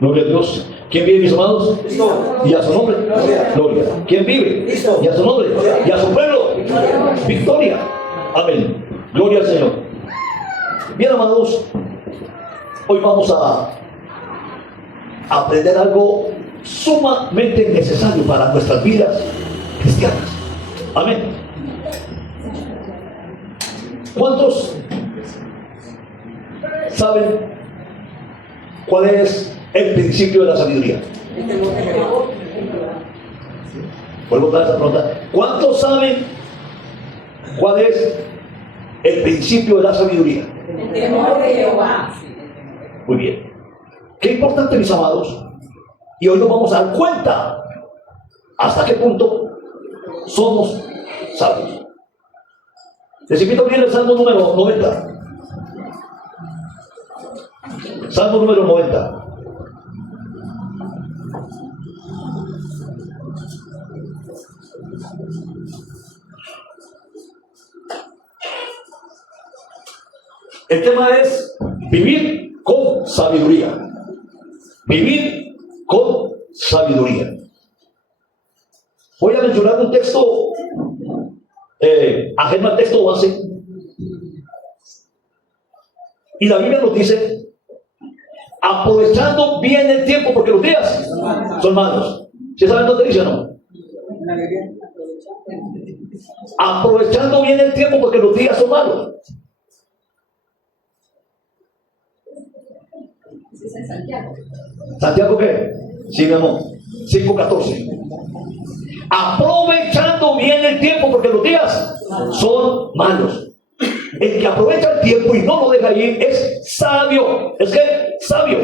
Gloria a Dios. ¿Quién vive, mis amados? Cristo. Y a su nombre. Gloria. ¿Quién vive? Cristo. Y a su nombre. Y a su pueblo. Victoria. Amén. Gloria al Señor. Bien, amados, hoy vamos a aprender algo sumamente necesario para nuestras vidas cristianas. Amén. ¿Cuántos saben cuál es el principio de la sabiduría? Vuelvo a traer esa pregunta. ¿Cuántos saben cuál es el principio de la sabiduría? El temor de Jehová. Muy bien. Qué importante, mis amados. Y hoy nos vamos a dar cuenta hasta qué punto somos sabios. Les invito a leer el Salmo número 90. Salmo número 90. El tema es vivir con sabiduría. Vivir con sabiduría. Voy a mencionar un texto ajeno al texto base. Y la Biblia nos dice, aprovechando bien el tiempo, porque los días son malos. ¿Sí saben dónde dice o no? Aprovechando bien el tiempo, porque los días son malos. Es en Santiago. ¿Santiago qué? Sí, mi amor. 5:14. Aprovechando bien el tiempo, porque los días son malos. El que aprovecha el tiempo y no lo deja ir es sabio. ¿Es qué? Sabio.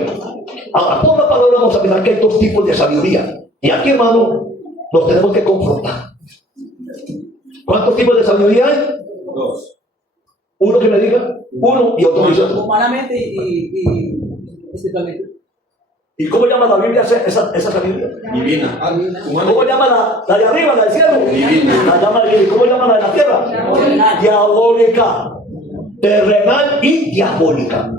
Ahora, por la palabra vamos a mirar que hay dos tipos de sabiduría. Y aquí, hermano, nos tenemos que confrontar. ¿Cuántos tipos de sabiduría hay? Dos. Uno que me diga, uno y otro que dice otro. Humanamente y espiritualmente. ¿Y cómo llama la Biblia esa sabiduría? Divina. ¿Cómo llama la de arriba, la del cielo? Divina. La llama divina. ¿Cómo llama la de la tierra? Diabólica. Terrenal y diabólica.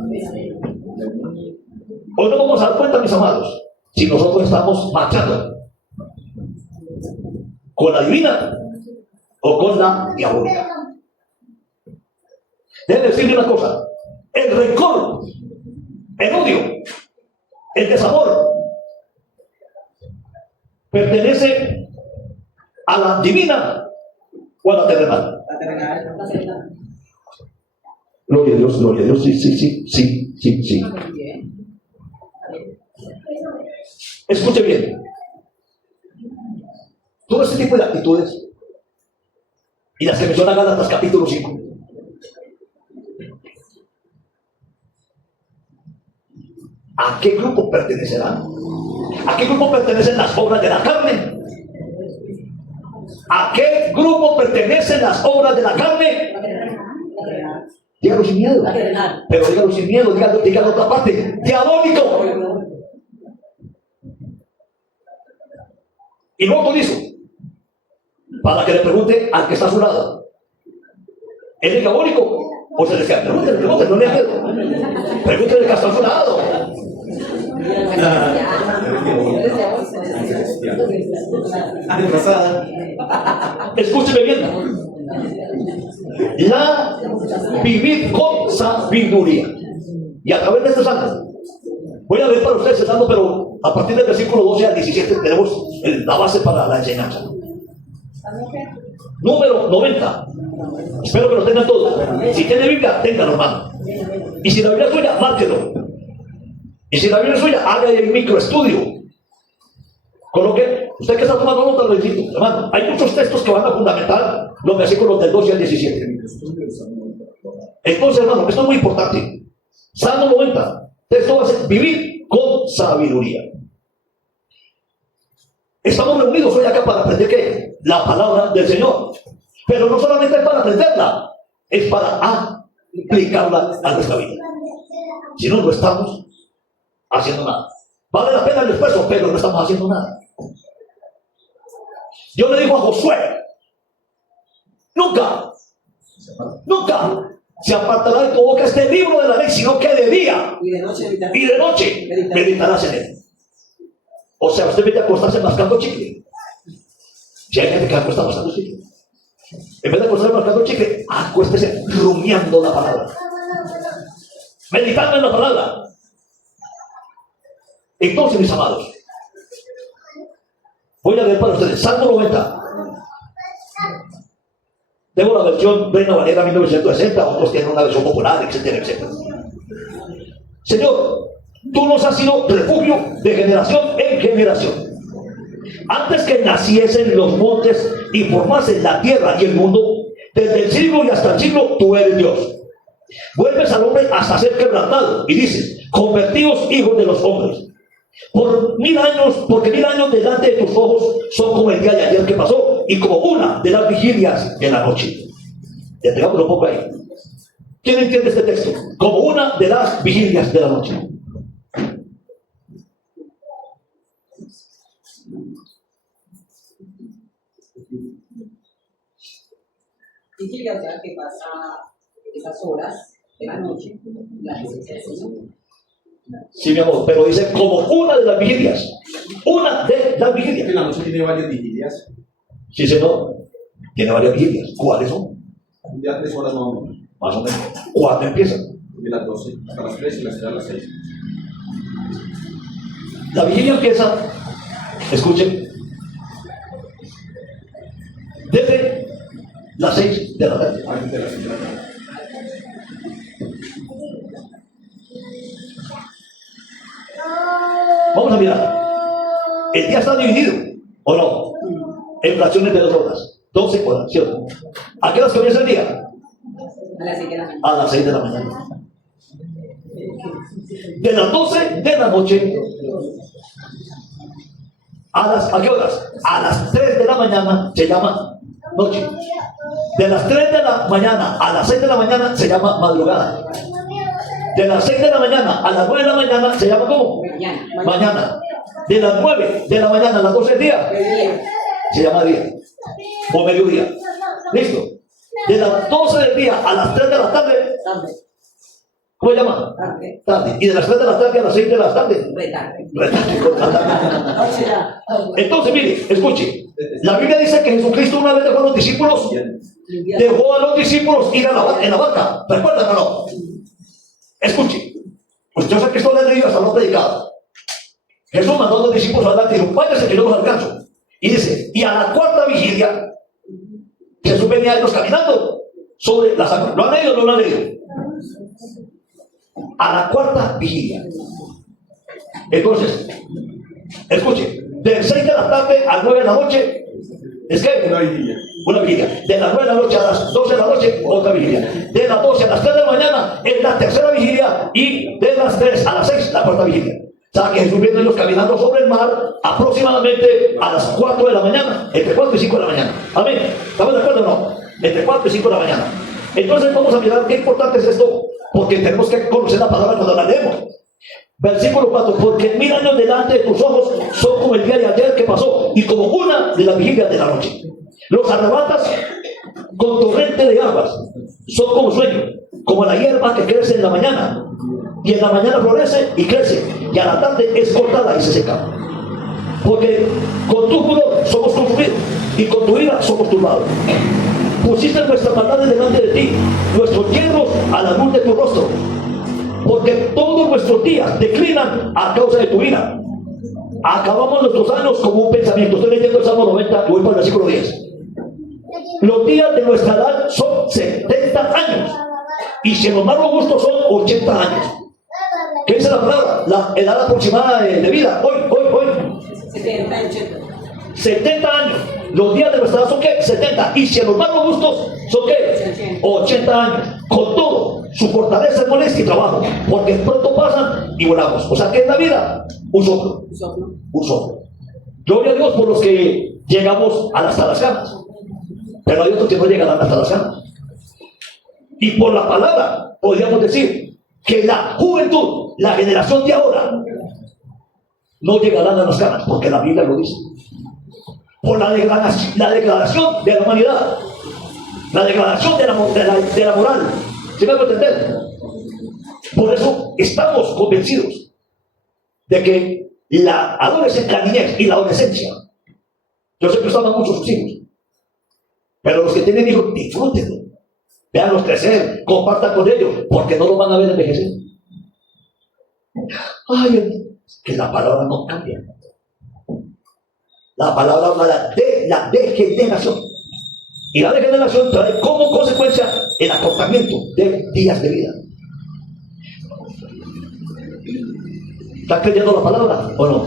Hoy nos vamos a dar cuenta, mis amados, si nosotros estamos marchando con la divina o con la diabólica. Debe decirle una cosa: el rencor, el odio, el desamor pertenece a la divina o a la terrenal. Gloria a Dios, gloria a Dios. Sí. Escuche bien. Todo ese tipo de actitudes y las que menciona Gálatas capítulo 5. ¿A qué grupo pertenecerán? ¿A qué grupo pertenecen las obras de la carne? ¿A qué grupo pertenecen las obras de la carne? Dígalo sin miedo. Pero dígalo sin miedo, dígalo otra parte. Diabólico. Y luego tú dices, para que le pregunte al que está a su lado, ¿es el diabólico o se desea? Pregúntele, no le hagas miedo. Pregúntele al que está a su lado. Escúcheme bien. Vivir con sabiduría. Y a través de este salmo, voy a leer para ustedes el salmo, pero a partir del versículo 12 al 17 tenemos la base para la enseñanza. Número 90. Espero que lo tengan todos. Si tiene Biblia, ténganlo, hermano. Y si la Biblia es suya, márquelo. Y si la Biblia es suya, haga el microestudio. Coloque, usted que está tomando nota, lo necesito, hermano. Hay muchos textos que van a fundamentar los versículos del 12 al 17. Entonces, hermano, esto es muy importante. Salmo 90. Texto va a ser vivir con sabiduría. Estamos reunidos hoy acá para aprender ¿qué? La palabra del Señor. Pero no solamente es para aprenderla, es para aplicarla a nuestra vida. Si no, no estamos haciendo nada. Vale la pena el esfuerzo, pero no estamos haciendo nada. Dios le dijo a Josué: nunca se apartará de tu boca este libro de la ley, sino que de día Y de noche meditarás. y de noche meditarás en él. O sea, usted vete a acostarse mascando chicle. Si hay gente que acuesta mascando chicle, en vez de acostarse mascando chicle, acuéstese rumiando la palabra, meditando en la palabra. Entonces, mis amados, voy a leer para ustedes Salmo 90. Tengo la versión Reina Valera 1960, otros tienen una versión popular, etcétera, etcétera. Señor, tú nos has sido refugio de generación en generación. Antes que naciesen los montes y formasen la tierra y el mundo, desde el siglo y hasta el siglo, tú eres Dios. Vuelves al hombre hasta ser quebrantado y dices, convertidos hijos de los hombres. Porque 1000 años delante de tus ojos son como el día de ayer que pasó y como una de las vigilias de la noche. Detengámoslo un poco ahí. ¿Quién entiende este texto? Como una de las vigilias de la noche. Vigilia, o sea, que pasa esas horas de la noche, la presencia del Señor. Sí, mi amor, pero dice como una de las vigilias. Una de las vigilias. En la noche tiene varias vigilias. Sí, señor. Tiene varias vigilias. ¿Cuáles son? Un día 3 horas más o menos. Más o menos. ¿Cuándo empiezan? De las 12 hasta las 3 y las 3 a las 6. La vigilia empieza, escuchen, desde las 6 de la tarde. Antes de las 6 de la tarde. Vamos a mirar. El día está dividido, ¿o no? En fracciones de 2 horas. 12 horas, ¿cierto? ¿A qué horas comienza el día? A las 6 de la mañana. A las 6 de la mañana. De las 12 de la noche ¿a qué horas? A las 3 de la mañana se llama noche. De las 3 de la mañana a las 6 de la mañana se llama madrugada. De las 6 de la mañana a las 9 de la mañana se llama ¿cómo? Mañana. De las 9 de la mañana a las 12 del día Mediodía. se llama día. O mediodía. ¿Listo? De las 12 del día a las 3 de la tarde, Tarde. ¿cómo se llama? Tarde. Tarde. Y de las 3 de la tarde a las 6 de la tarde, Retarde. retarde. Entonces, mire, escuche. La Biblia dice que Jesucristo una vez dejó a los discípulos, dejó a los discípulos ir en la barca. ¿Recuerdan o no? Escuche. Pues yo sé que esto lo he leído hasta lo predicado. Jesús mandó a los discípulos adelante y dijo, váyanse que yo los alcanzo. Y dice, y a la cuarta vigilia, Jesús venía a ellos caminando sobre las aguas. ¿Lo han leído o no lo han leído? A la cuarta vigilia. Entonces, escuche, de 6 de la tarde a 9 de la noche, es que Una vigilia. una vigilia. De las 9 de la noche a las 12 de la noche, otra vigilia. De las 12 a las 3 de la mañana es la tercera vigilia. Y de las 3 a las 6, la cuarta vigilia. O sea, que Jesús viene ellos caminando sobre el mar aproximadamente a las 4 de la mañana, entre 4 y 5 de la mañana. Amén. ¿Estamos de acuerdo o no? Entre 4 y 5 de la mañana. Entonces vamos a mirar qué importante es esto, porque tenemos que conocer la palabra cuando la leemos. Versículo 4, porque 1000 años delante de tus ojos son como el día de ayer que pasó y como una de las vigilias de la noche. Los arrebatas con torrente de aguas, son como sueño, como la hierba que crece en la mañana, y en la mañana florece y crece, y a la tarde es cortada y se seca. Porque con tu furor somos consumidos, y con tu ira somos turbados. Pusiste nuestras maldades delante de ti, nuestros hierros a la luz de tu rostro, porque todos nuestros días declinan a causa de tu ira. Acabamos nuestros años como un pensamiento. Estoy leyendo el Salmo 90 y voy para el versículo 10. Los días de nuestra edad son 70 años, y si en los más robustos son 80 años. ¿Qué dice la palabra? La edad aproximada de vida. Hoy. 70, 80. 70 años. Los días de nuestra edad son ¿qué? 70. Y si en los más robustos son ¿qué? 80 años. Con todo, su fortaleza es molestia y trabajo, porque pronto pasan y volamos. O sea, ¿qué es la vida? Un soplo. Un soplo. Gloria a Dios por los que llegamos hasta las canas. Pero hay otros que no llegan hasta las canas. Y por la palabra podríamos decir que la juventud, la generación de ahora, no llegarán a las canas, porque la Biblia lo dice. Por la declaración de la humanidad, la declaración de la moral, ¿Sí me hago entender? Por eso estamos convencidos de que la adolescencia, la niñez y la adolescencia, yo sé que ustedes aman mucho a sus hijos, pero los que tienen hijos, disfrútenlo, véanlos crecer, compartan con ellos, porque no lo van a ver envejecer. Ay, que la palabra no cambia. La palabra habla de la degeneración. Y la degeneración trae como consecuencia el acortamiento de días de vida. ¿Están creyendo la palabra o no?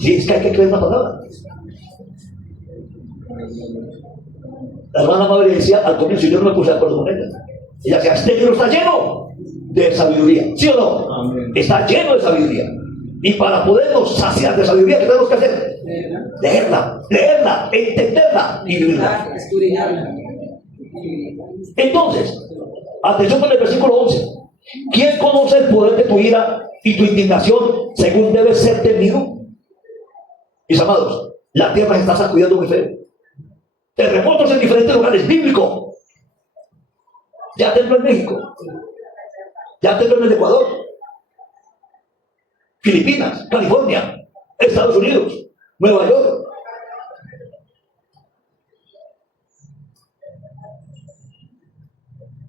Sí, es que hay que creer la palabra. La hermana madre decía al comienzo, y yo no me puse de acuerdo con ella. Ella decía, este libro está lleno de sabiduría. ¿Sí o no? Amén. Está lleno de sabiduría. Y para podernos saciar de sabiduría, ¿qué tenemos que hacer? Leerla, entenderla y vivirla. Escudriñarla. Entonces, atención con el versículo 11. ¿Quién conoce el poder de tu ira y tu indignación según debe ser temido? Mis amados, la tierra se está sacudiendo muy feo. Terremotos en diferentes lugares, bíblico. Ya tembló en México. Ya tembló en el Ecuador. Filipinas, California, Estados Unidos, Nueva York.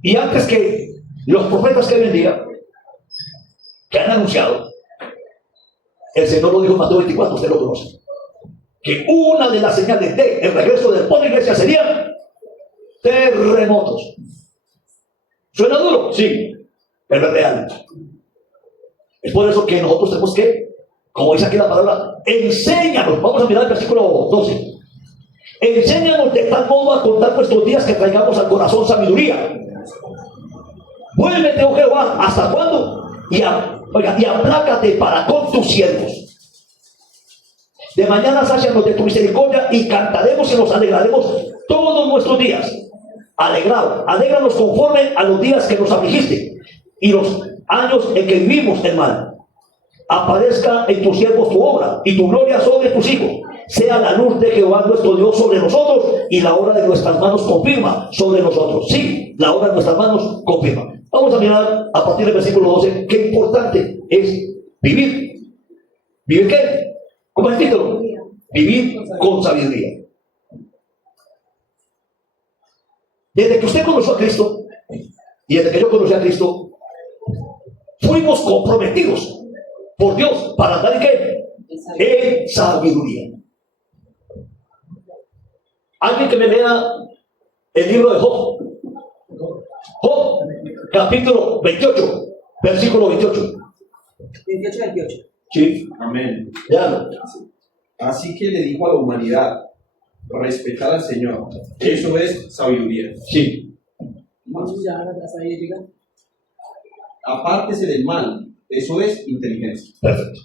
Y antes que los profetas que vendían, que han anunciado, el Señor lo dijo en Mateo 24, usted lo conoce, que una de las señales del regreso del pueblo de la iglesia serían terremotos. ¿Suena duro? Sí, pero es real. Es por eso que nosotros tenemos que, como dice aquí la palabra, enséñanos. Vamos a mirar el versículo 12. Enséñanos de tal modo a contar nuestros días que traigamos al corazón sabiduría. Vuélvete, oh Jehová, ¿hasta cuándo? Y aplácate para con tus siervos. De mañana sácianos de tu misericordia y cantaremos y nos alegraremos todos nuestros días. Alégranos conforme a los días que nos afligiste y los años en que vivimos el mal. Aparezca en tus siervos tu obra y tu gloria sobre tus hijos. Sea la luz de Jehová nuestro Dios sobre nosotros y la obra de nuestras manos confirma sobre nosotros. Sí, la obra de nuestras manos confirma. Vamos a mirar a partir del versículo 12 qué importante es vivir. ¿Vivir qué? ¿Cómo es el título? Vivir con sabiduría. Desde que usted conoció a Cristo y desde que yo conocí a Cristo, fuimos comprometidos por Dios para andar en qué? En sabiduría. Alguien que me lea el libro de Job. Job, capítulo 28, versículo 28. 28. Sí, Amén. léalo. Así que le dijo a la humanidad, respetar al Señor. Eso es sabiduría. Sí. Apártese del mal. Eso es inteligencia. Perfecto.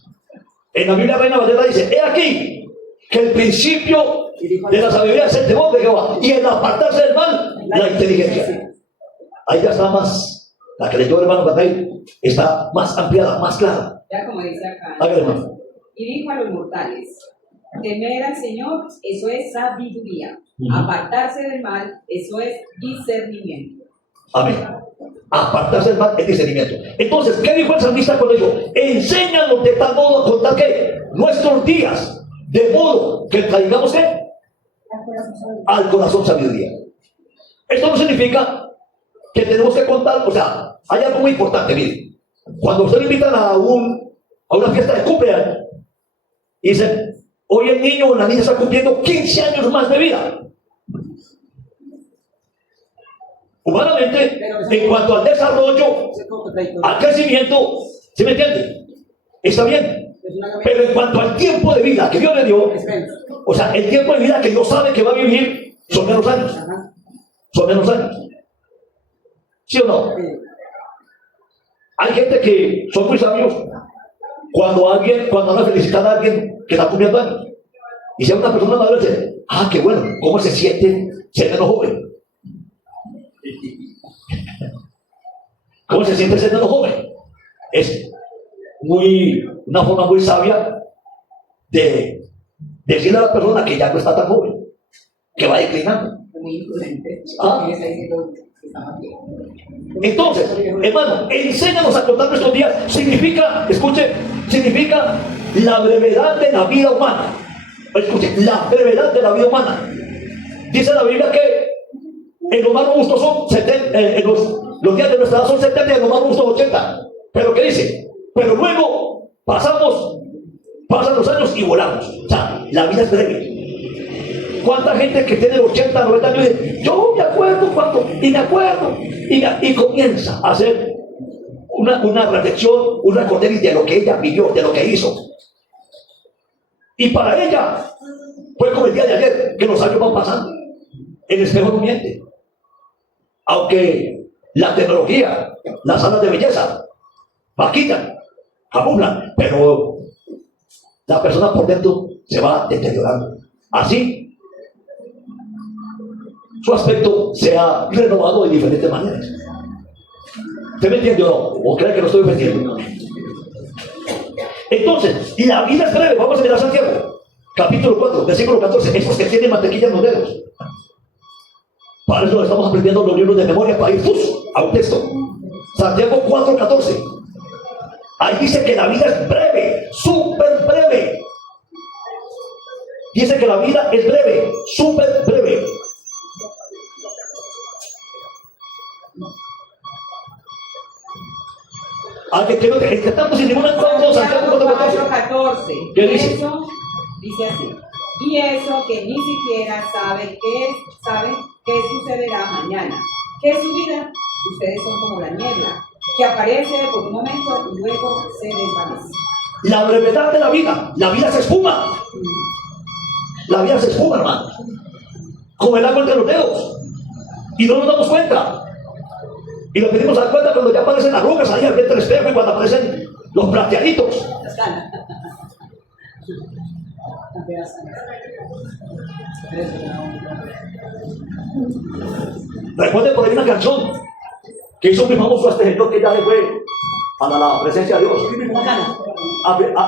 En la Biblia Reina Valera dice, he aquí que el principio de la sabiduría es el temor de Jehová y el apartarse del mal, la inteligencia. Ahí ya está más, la que leyó el hermano Batay está más ampliada, más clara. Ya como dice acá. Hágale, hermano. Y dijo a los mortales, temer al Señor, eso es sabiduría. Apartarse del mal, eso es discernimiento. Amén. Apartarse del mal es discernimiento. Entonces, ¿qué dijo el salmista con ello? Enséñanos de tal modo a contar que nuestros días, de modo que traigamos ¿qué? Al corazón sabiduría. Esto no significa que tenemos que contar, o sea, hay algo muy importante, miren. Cuando usted le invitan a una fiesta de cumpleaños y dicen, hoy el niño o la niña está cumpliendo 15 años más de vida. Humanamente, en cuanto al desarrollo, al crecimiento, ¿se me entiende? Está bien. Pero en cuanto al tiempo de vida que Dios le dio, o sea, el tiempo de vida que Dios sabe que va a vivir, son menos años. Son menos años. ¿Sí o no? Hay gente que son muy sabios cuando van a felicitar a alguien que está cumpliendo años. Y si a una persona madura dice, qué bueno, ¿cómo se siente ser menos joven? ¿Cómo se siente ser menos joven? Es una forma muy sabia de decirle a la persona que ya no está tan joven, que va declinando. Muy imprudente. Ah. Entonces, hermano, enséñanos a contar nuestros días. Significa, escuche, significa la brevedad de la vida humana. Escuche, la brevedad de la vida humana. Dice la Biblia que en lo más robusto son 70, los días de nuestra edad son 70 y en lo más robusto 80. Pero ¿qué dice? Pero luego pasan los años y volamos. O sea, la vida es breve. ¿Cuánta gente que tiene 80, 90 años dice, yo me acuerdo cuando, y me acuerdo, y comienza a hacer una reflexión, un recorderis de lo que ella vivió, de lo que hizo? Y para ella fue como el día de ayer, que los años van pasando. El espejo no miente. Aunque la tecnología, las salas de belleza, maquillan, camuflan, pero la persona por dentro se va deteriorando. Así, su aspecto se ha renovado de diferentes maneras. ¿Usted me entiende o no? ¿O cree que lo estoy ofendiendo? Entonces, la vida es breve. Vamos a mirar Santiago, capítulo 4, versículo 14. Esos que tienen mantequilla en los dedos. Para eso estamos aprendiendo los libros de memoria, para ir a un texto. Santiago 4, 14. Ahí dice que la vida es breve, súper breve. Dice que la vida es breve, súper breve. Es que estamos sin ninguna cosa. Santiago 4:14. ¿Qué dice? Eso dice así. Y eso que ni siquiera sabe qué sucederá mañana. ¿Qué es su vida? Ustedes son como la niebla, que aparece por un momento y luego se desvanece. La brevedad de la vida se esfuma. La vida se esfuma, hermano. Como el agua entre los dedos. Y no nos damos cuenta. Y nos pedimos dar cuenta cuando ya aparecen arrugas ahí al frente del espejo y cuando aparecen los plateaditos. Recuerden por ahí una canción que hizo muy famoso a este señor que ya se fue a la presencia de Dios. ¿Quién lo cantaba? Bueno.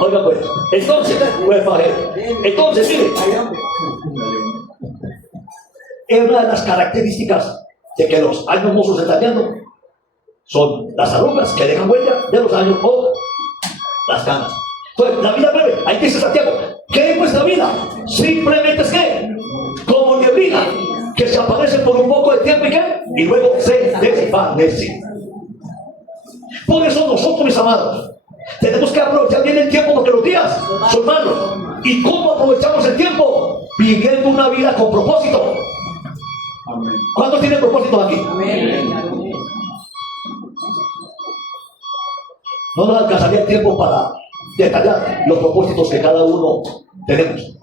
Oiga pues, entonces, mire, es una de las características de que los años mozos se están yendo. Son las arrugas que dejan huella de los años o las canas. Entonces, la vida breve, ahí dice Santiago, ¿qué es nuestra vida? Simplemente es que, como neblina, que se aparece por un poco de tiempo y luego se desvanece. Por eso nosotros, mis amados, tenemos que aprovechar bien el tiempo porque los días son malos. ¿Y cómo aprovechamos el tiempo? Viviendo una vida con propósito. Amén. ¿Cuántos tienen propósitos aquí? Amén. No nos alcanzaría el tiempo para detallar los propósitos que cada uno tenemos.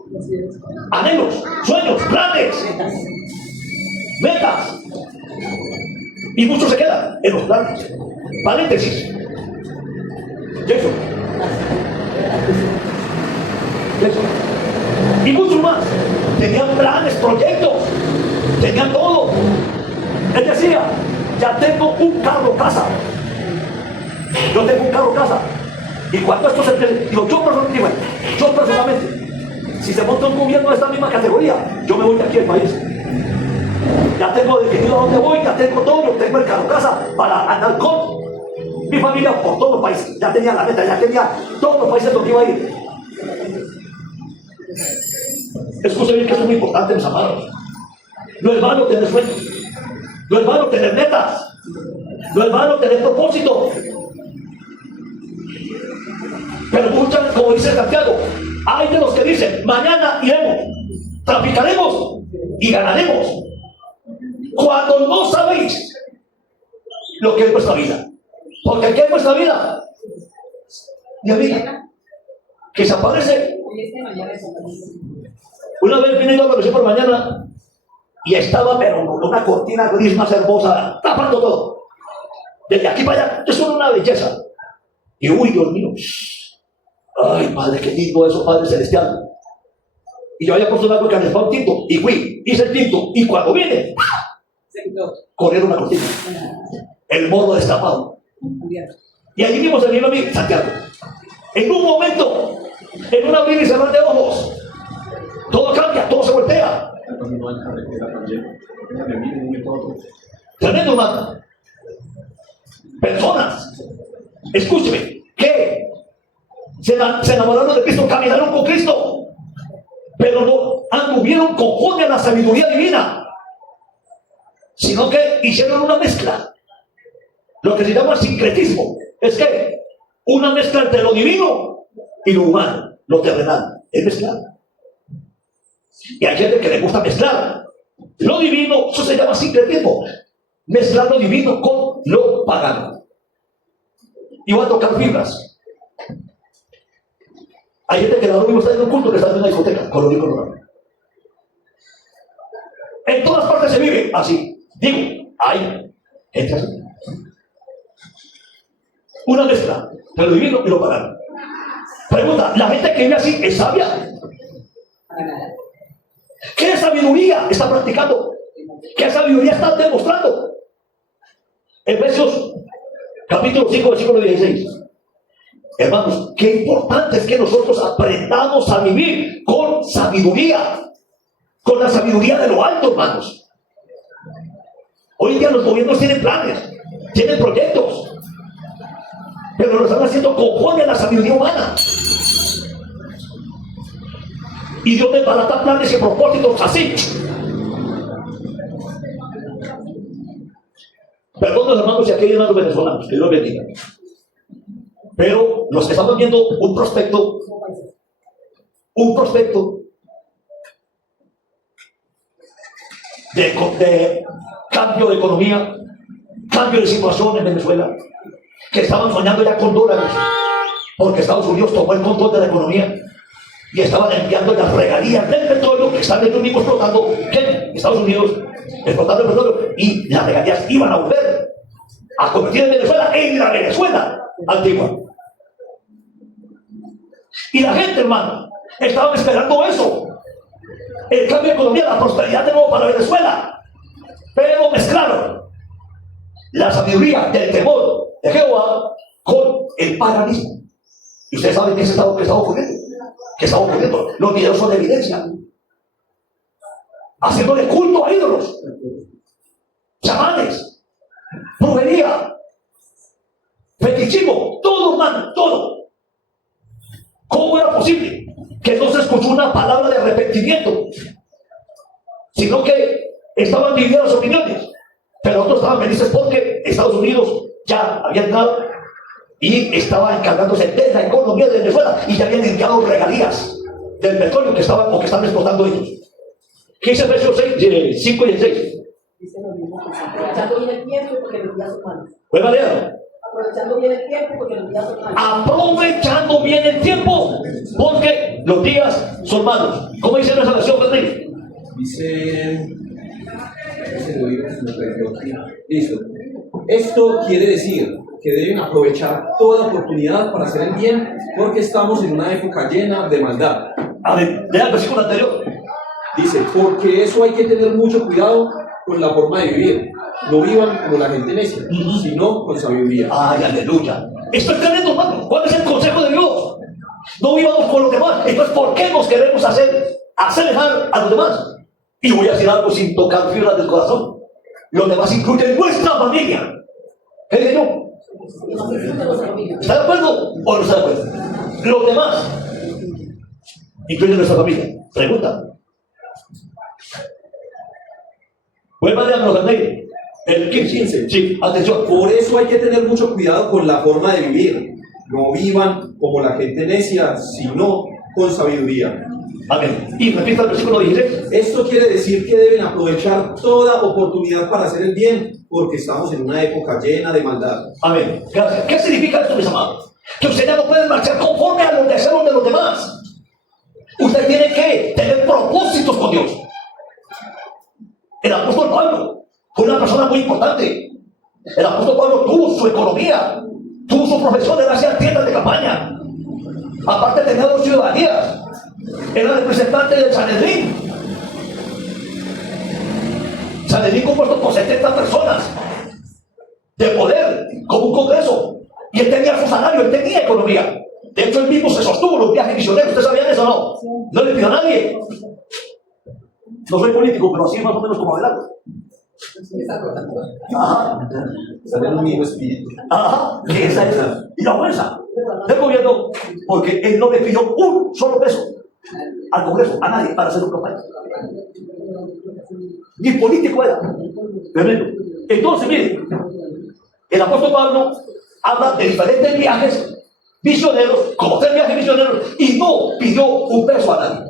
Anhelos, sueños, planes, metas. Y muchos se quedan en los planes. Paréntesis. Eso. Y muchos más tenían planes, proyectos, tenían todo. Él decía, ya tengo un carro casa. Yo tengo un carro casa. Y cuando esto se digo, yo personalmente, si se monta un gobierno de esta misma categoría, yo me voy de aquí al país. Ya tengo definido a dónde voy, ya tengo todo, yo tengo el carro casa para andar con mi familia por todos los países. Ya tenía la meta, ya tenía todos los países donde iba a ir. Escuchen bien que esto es muy importante, mis amados. No es malo tener sueños, no es malo tener metas, no es malo tener propósito. Pero muchas, como dice Santiago, hay de los que dicen, mañana iremos, traficaremos y ganaremos. Cuando no sabéis lo que es vuestra vida. Porque ¿qué es vuestra vida? Mi amiga, que se aparece. Una vez vine yo a la por mañana y estaba, pero con una cortina gris más hermosa, tapando todo. Desde aquí para allá, eso era una belleza. Y uy, Dios mío, ay, Padre, qué lindo eso, Padre Celestial. Y yo había puesto un agua que les va un tinto, y fui, hice el tinto, y cuando vine, corrieron una cortina. El morro destapado. Y allí mismo se vino a mí, Santiago. En un momento, en un abrir y cerrar de ojos, Todo cambia, todo se voltea. Cuando no hay carretera también. Déjame mirar un momento a otro. Tremendo, hermano. Personas, escúcheme, que se enamoraron de Cristo, caminaron con Cristo, pero no anduvieron conforme a la sabiduría divina, sino que hicieron una mezcla. Lo que se llama sincretismo es que una mezcla entre lo divino y lo humano, lo terrenal, es mezclar. Y hay gente que le gusta mezclar lo divino, eso se llama sincretismo, mezclar lo divino con lo pagano. Y va a tocar fibras. Hay gente que ahora mismo está en un culto que está en una discoteca, con lo digo no. En todas partes se vive así. Digo, hay gente así. Una mezcla de lo divino y lo pagano. Pregunta, ¿la gente que vive así es sabia? ¿Qué sabiduría está practicando? ¿Qué sabiduría está demostrando? Efesios capítulo 5, versículo 16. Hermanos, qué importante es que nosotros aprendamos a vivir con sabiduría, con la sabiduría de lo alto, hermanos. Hoy en día los gobiernos tienen planes, tienen proyectos, pero lo están haciendo conforme a la sabiduría humana. Y Dios desbarata planes y propósitos así. Perdón los hermanos si aquí hay hermanos venezolanos, que Dios los bendiga. Pero los que estamos viendo un prospecto de cambio de economía, cambio de situación en Venezuela, que estaban soñando ya con dólares, porque Estados Unidos tomó el control de la economía y estaban enviando las regalías del petróleo que están ellos mismos explotando, que Estados Unidos explotando el petróleo, y las regalías iban a volver a convertir en Venezuela en la Venezuela antigua. Y la gente, hermano, estaban esperando eso, el cambio de economía, la prosperidad de nuevo para Venezuela, pero mezclaron la sabiduría del temor de Jehová con el paganismo. Y ustedes saben qué estaba ocurriendo. ¿Qué estaba ocurriendo? Los videos son de evidencia. Haciéndole culto a ídolos, chamanes, brujería, fetichismo, todo, hermano, todo. ¿Cómo era posible que no se escuchó una palabra de arrepentimiento? Sino que estaban divididas las opiniones, pero otros estaban felices porque Estados Unidos ya había entrado y estaba encargándose de la economía de Venezuela y ya habían enviado regalías del petróleo que estaban o que están explotando ellos. ¿Qué dice Efesios 5 y 6? Dice lo mismo, aprovechando bien el tiempo porque los días son malos. Vuelva a leer. Aprovechando bien el tiempo porque los días son malos. Aprovechando bien el tiempo porque los días son malos. ¿Cómo dice esa versión, Federico? Dice. Listo. Esto quiere decir que deben aprovechar toda oportunidad para hacer el bien porque estamos en una época llena de maldad. A ver, lea el versículo anterior. Dice, porque eso hay que tener mucho cuidado con la forma de vivir. No vivan como la gente necia, sino con sabiduría. Ay, aleluya. Esto es tremendo, hermano. ¿Cuál es el consejo de Dios? No vivamos con los demás. Entonces, ¿por qué nos queremos asemejar a los demás? Y voy a decir algo sin tocar fibras del corazón. Los demás incluyen nuestra familia. ¿Qué dije yo? ¿Está de acuerdo o no está de acuerdo? Los demás incluyen nuestra familia. Pregunta. Vuelva a leernos al medio. El 15. Sí, atención. Por eso hay que tener mucho cuidado con la forma de vivir. No vivan como la gente necia, sino con sabiduría. Amén. Y repita el versículo 16. Esto quiere decir que deben aprovechar toda oportunidad para hacer el bien, porque estamos en una época llena de maldad. Amén. Gracias. ¿Qué significa esto, mis amados? Que usted ya no puede marchar conforme a los deseos de los demás. Usted tiene que tener propósitos con Dios. El apóstol Pablo fue una persona muy importante. El apóstol Pablo tuvo su economía, tuvo su profesión, era hacer tiendas de campaña. Aparte tenía 2 ciudadanías. Era representante del Sanedrín. Sanedrín compuesto por 70 personas de poder, como un congreso. Y él tenía su salario, él tenía economía. De hecho, él mismo se sostuvo los viajes misioneros. ¿Ustedes sabían eso o no? No le pidió a nadie. No soy político, pero así más o menos como adelante. Ajá. Sale en un mismo espíritu. Ajá, esa es. Y la fuerza del gobierno, porque él no le pidió un solo peso al Congreso, a nadie, para hacer un campaña. Ni político era. Tremendo. Entonces, miren, el apóstol Pablo habla de diferentes viajes misioneros, como 3 viajes misioneros, y no pidió un peso a nadie.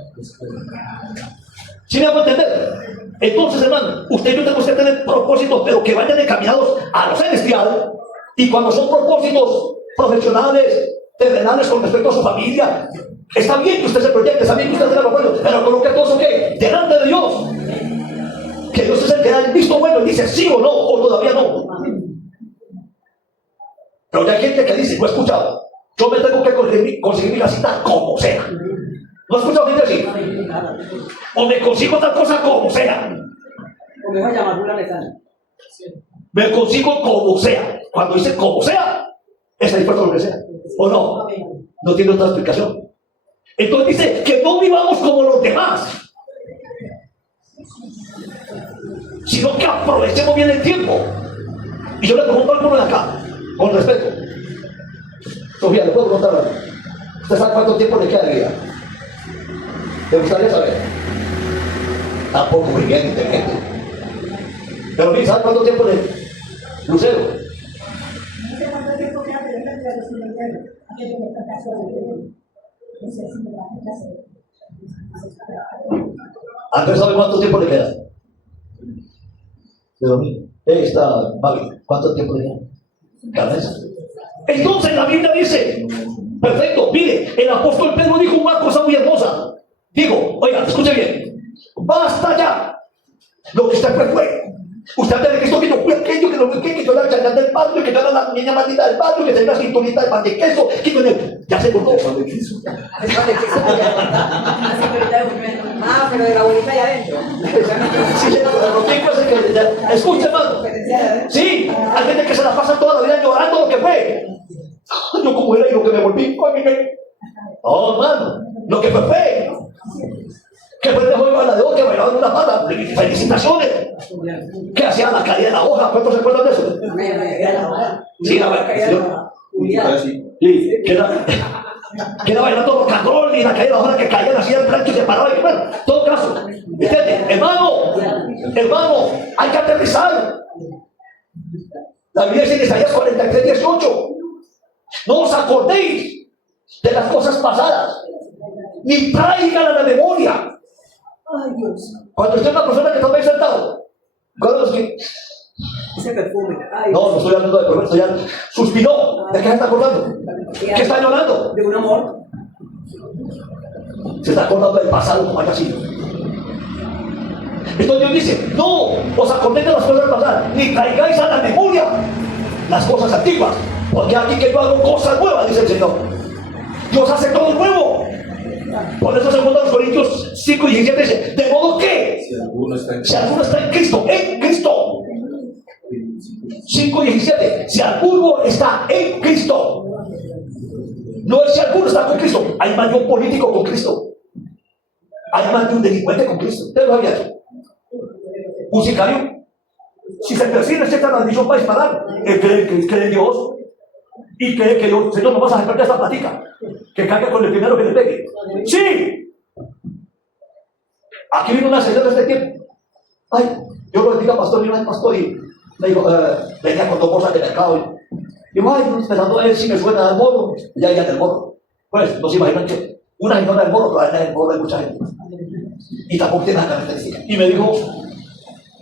¿Sí me hago entender? Entonces, hermano, usted y yo tenemos que tener propósitos, pero que vayan encaminados a lo celestial. Y cuando son propósitos profesionales, terrenales con respecto a su familia, está bien que usted se proyecte, está bien que usted tenga los buenos, pero coloque todo eso que delante de Dios. Que Dios es el que da el visto bueno y dice sí o no, o todavía no. Pero ya hay gente que dice, no he escuchado, yo me tengo que conseguir mi casita como sea. ¿No he escuchado gente así? O me consigo otra cosa como sea. O me voy a llamar una ventana. Me consigo como sea. Cuando dice como sea, es dispuesto a lo que sea. ¿O no? No tiene otra explicación. Entonces dice que no vivamos como los demás, sino que aprovechemos bien el tiempo. Y yo le pregunto a alguno de acá, con respeto. Sofía, ¿le puedo preguntar algo? ¿Usted sabe cuánto tiempo le queda de vida? ¿Te gustaría saber? Tampoco muy bien inteligente. Pero mire, ¿sabe cuánto tiempo le... Lucero? No sé cuánto tiempo queda, pero es la cementerio. Aquí tengo esta casa de... No sé si me va a hacer. ¿Andrés sabe cuánto tiempo le queda? De domingo. Está, Mavi, ¿cuánto tiempo le queda? Cabeza. Entonces la Biblia dice, perfecto, mire, el apóstol Pedro dijo una cosa muy hermosa. Digo, oiga, escuche bien, basta ya. Lo que usted fue. Usted anda de Cristo que yo fui aquello, que lo que yo la chañán del patio, que yo era la niña maldita del patio, que tenía una cinturita de pan de queso, que yo ya se cortó. Pan de queso. Ah, pero de la bolita allá adentro. Sí, pero lo que pasa es que escuche, hermano. Sí, hay gente que se la pasa toda la vida llorando lo que fue. Yo como era y lo que me volví. No, hermano, lo que fue. Que fue de juego a la de hoy, que bailaban una pata. Felicitaciones. Que hacían la caída de la hoja. ¿Cuántos se acuerdan de eso? Sí, sí, que era bailando rock and roll y la caída de la hoja que caían así al plancho y se paraba. Y bueno, todo caso. ¿Entiendes? Hermano, hay que aterrizar. La Biblia dice en Isaías 43:18. No os acordéis de las cosas pasadas, ni traigan a la memoria. Ay, Dios. Cuando usted es una persona que está ahí sentado, ¿cuándo es que? Ese perfume. Ay, No, no estoy hablando de perfume, estoy hablando. Suspiró. ¿De qué se está acordando? ¿Qué está llorando? De un amor. Se está acordando del pasado como haya sido. Entonces Dios dice, no os acordéis de las cosas pasadas, ni traigáis a la memoria las cosas antiguas, porque aquí que yo hago cosas nuevas, dice el Señor. Dios hace todo nuevo. Por eso 2 Corintios 5:17 dice, de modo que Si alguno está en si alguno está en Cristo, 5:17, si alguno está en Cristo, no es si alguno está con Cristo, hay más de un político con Cristo, hay más de un delincuente con Cristo. ¿Ustedes lo habían hecho? Un sicario, si se persigue cierta maldición para disparar, él cree en Dios y cree que Dios, Señor, no vas a sacar de esta platica, que caiga con el primero que le pegue. ¡Sí! Aquí vino una señora de este tiempo. Ay, yo lo bendiga, pastor, y no hay pastor, y me dijo, venía con 2 bolsas de mercado. Y digo, ay, esperando a ver si me suena al morro. Y ya en el morro. Pues, no se imaginan que una señora del morro, pero en el morro hay mucha gente. Y tampoco tiene la característica. Y me dijo,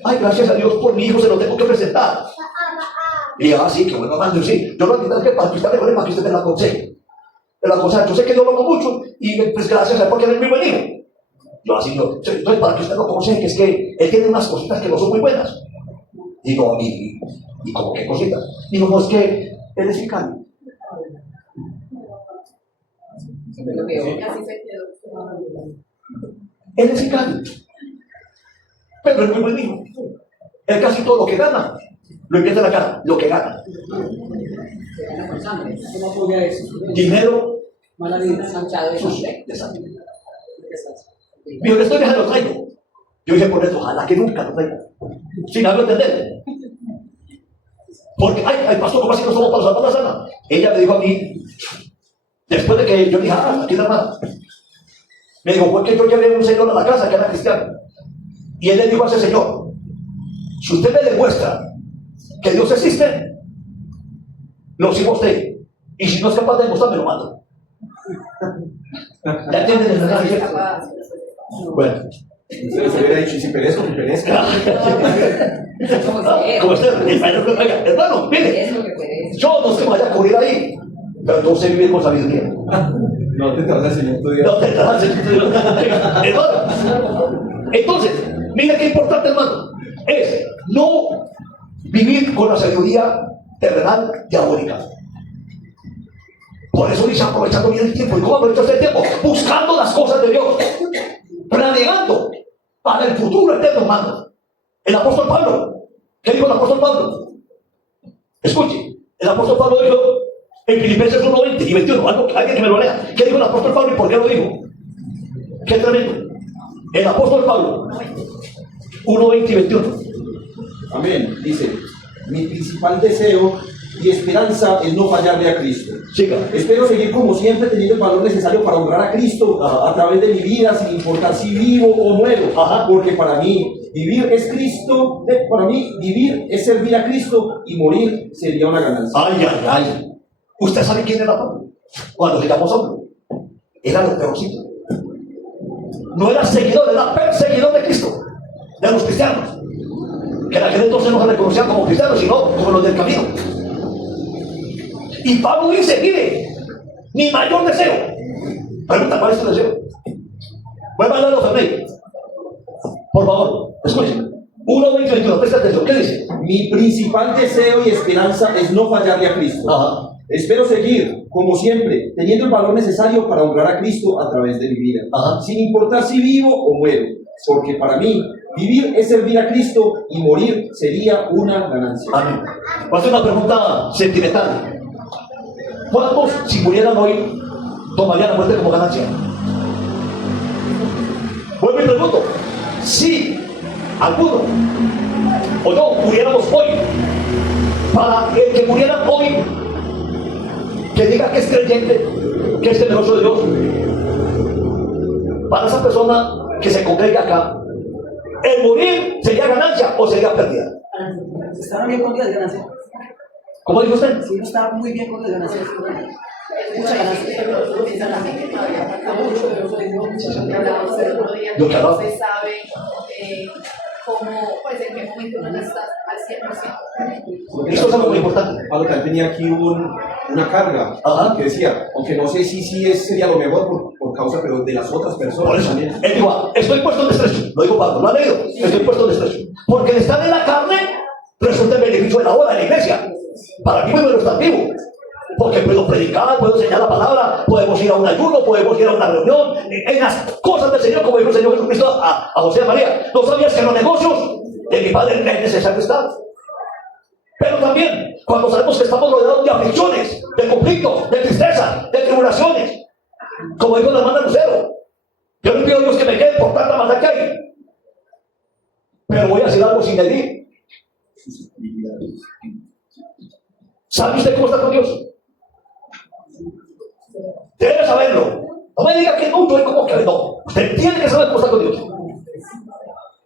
ay, gracias a Dios por mi hijo, se lo tengo que presentar. Y yo, sí, que bueno, hermano, sí. Yo lo entiendo que para que usted mejore, para que usted me la aconseje. Me la aconseja, yo sé que yo lo hago mucho, y pues gracias a él porque él es muy buen hijo. Yo así, entonces para que usted lo aconseje, que es que él tiene unas cositas que no son muy buenas. Digo, ¿y como qué cositas? Digo, no, es que él es sicario. Lo veo que así se quedó. Él es sicario. Pero es muy buen hijo. Él casi todo lo que gana, lo invierte en la cara, lo que gana. Se gana con sangre. ¿Cómo apoya eso? Dinero Mala vida. Sanchado de sucio, sangre. de sangre. Mira, esto ya se lo traigo. Yo dije por eso, ojalá que nunca lo traiga. Sin haberlo entender. Porque, ay, pastor, ¿cómo así no somos para salvar la sana? Ella me dijo a mí, después de que yo dije, aquí la hermana. Me dijo, fue que yo llevé a un señor a la casa que era cristiano. Y él le dijo a ese señor, si usted me demuestra que Dios existe, lo sigo a usted. Y si no es capaz de demostrar, me lo mando. ¿Ya entienden el mensaje? Bueno. Entonces hubiera dicho, si perezco, que perezca. Como usted, hermano, mire, yo no sé que me vaya a cubrir ahí, pero no sé vivir con sabiduría. No te tratas de enseñar tu Dios. No te tratas de hermano. Entonces, mira qué importante, hermano, es no vivir con la sabiduría terrenal diabólica. Por eso dice aprovechando bien el tiempo. ¿Y cómo aprovechar este tiempo? Buscando las cosas de Dios, planeando para el futuro eterno, hermano. El apóstol Pablo, ¿qué dijo el apóstol Pablo? Escuche, el apóstol Pablo dijo en Filipenses 1:20 y 21, alguien que me lo lea. ¿Qué dijo el apóstol Pablo y por qué lo dijo? Qué tremendo. El apóstol Pablo, 1:20 y 21. Amén. Dice, mi principal deseo y esperanza es no fallarle a Cristo. Siga. Espero seguir como siempre teniendo el valor necesario para honrar a Cristo a través de mi vida, sin importar si vivo o muero. Porque para mí vivir es Cristo, para mí vivir es servir a Cristo y morir sería una ganancia. Ay, ay, ay. ¿Usted sabe quién era Pablo? Cuando se llamó Saulo. Era lo peorcito. No era seguidor, era perseguidor de Cristo, de los cristianos. Que la gente entonces no se reconocía como cristianos, sino como los del camino. Y Pablo dice, mire, mi mayor deseo. Pregunta, ¿cuál es tu deseo? Voy a mandarlo a Fernández. Por favor, escuchen. 1:21, presta atención. ¿Qué dice? Mi principal deseo y esperanza es no fallarle a Cristo. Espero seguir, como siempre, teniendo el valor necesario para honrar a Cristo a través de mi vida, sin importar si vivo o muero, porque para mí vivir es servir a Cristo y morir sería una ganancia. Amén. Voy a hacer una pregunta sentimental. ¿Cuántos, si murieran hoy, tomarían la muerte como ganancia? Vuelvo y pregunto, si alguno o no muriéramos hoy, para el que muriera hoy, que diga que es creyente, que es temeroso de Dios, para esa persona que se congrega acá, ¿el morir sería ganancia o sería pérdida? Si estaba bien con Dios, ganancia. ¿Cómo dijo usted? Si no estaba muy bien con Dios, ganancia. Mucha ganancia. Lo que hablaba. Se sabe cómo, pues en qué momento uno no está al 100%. Eso es algo muy importante. Pablo también tenía aquí una carga que decía, aunque no sé si sería lo mejor por causa, pero de las otras personas. Por eso, también. él dijo, estoy puesto en estrecho. Lo dijo Pablo, lo ha leído. Estoy puesto en estrecho. Porque el estar en la carne resulta en beneficio de la obra de la iglesia. Para mí, bueno, estar vivo. Porque puedo predicar, puedo enseñar la palabra, podemos ir a un ayuno, podemos ir a una reunión, en las cosas del Señor, como dijo el Señor Jesucristo a José y a María. ¿No sabías que en los negocios de mi Padre es necesario estar? Pero también, cuando sabemos que estamos rodeados de aflicciones, de conflictos, de tristeza, de tribulaciones, como dijo la hermana Lucero, yo le pido a Dios que me quede por tanta maldad que hay, pero voy a hacer algo sin medir. ¿Sabe usted cómo está con Dios? Debe saberlo. No me diga que no, yo como que no. Usted tiene que saber cómo está con Dios.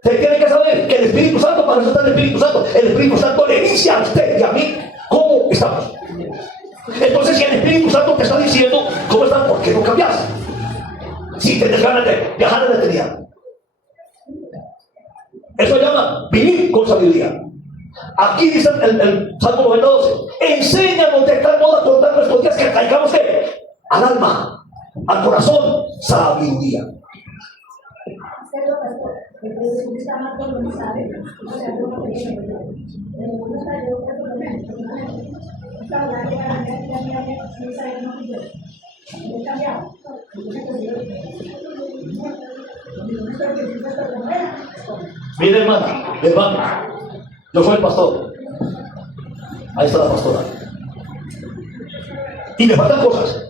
Usted tiene que saber que el Espíritu Santo, para eso está el Espíritu Santo. El Espíritu Santo le dice a usted y a mí cómo estamos. Entonces, si el Espíritu Santo te está diciendo cómo estás, ¿por qué no cambias? Si tienes ganas de viajar en la eternidad. Eso se llama vivir con sabiduría. Aquí dice el Salmo 90:12, enséñanos de tal modo a contar nuestros días que traigamos al alma, al corazón, sabiduría. Mire, hermano, yo soy el pastor. Ahí está la pastora. Y me faltan cosas.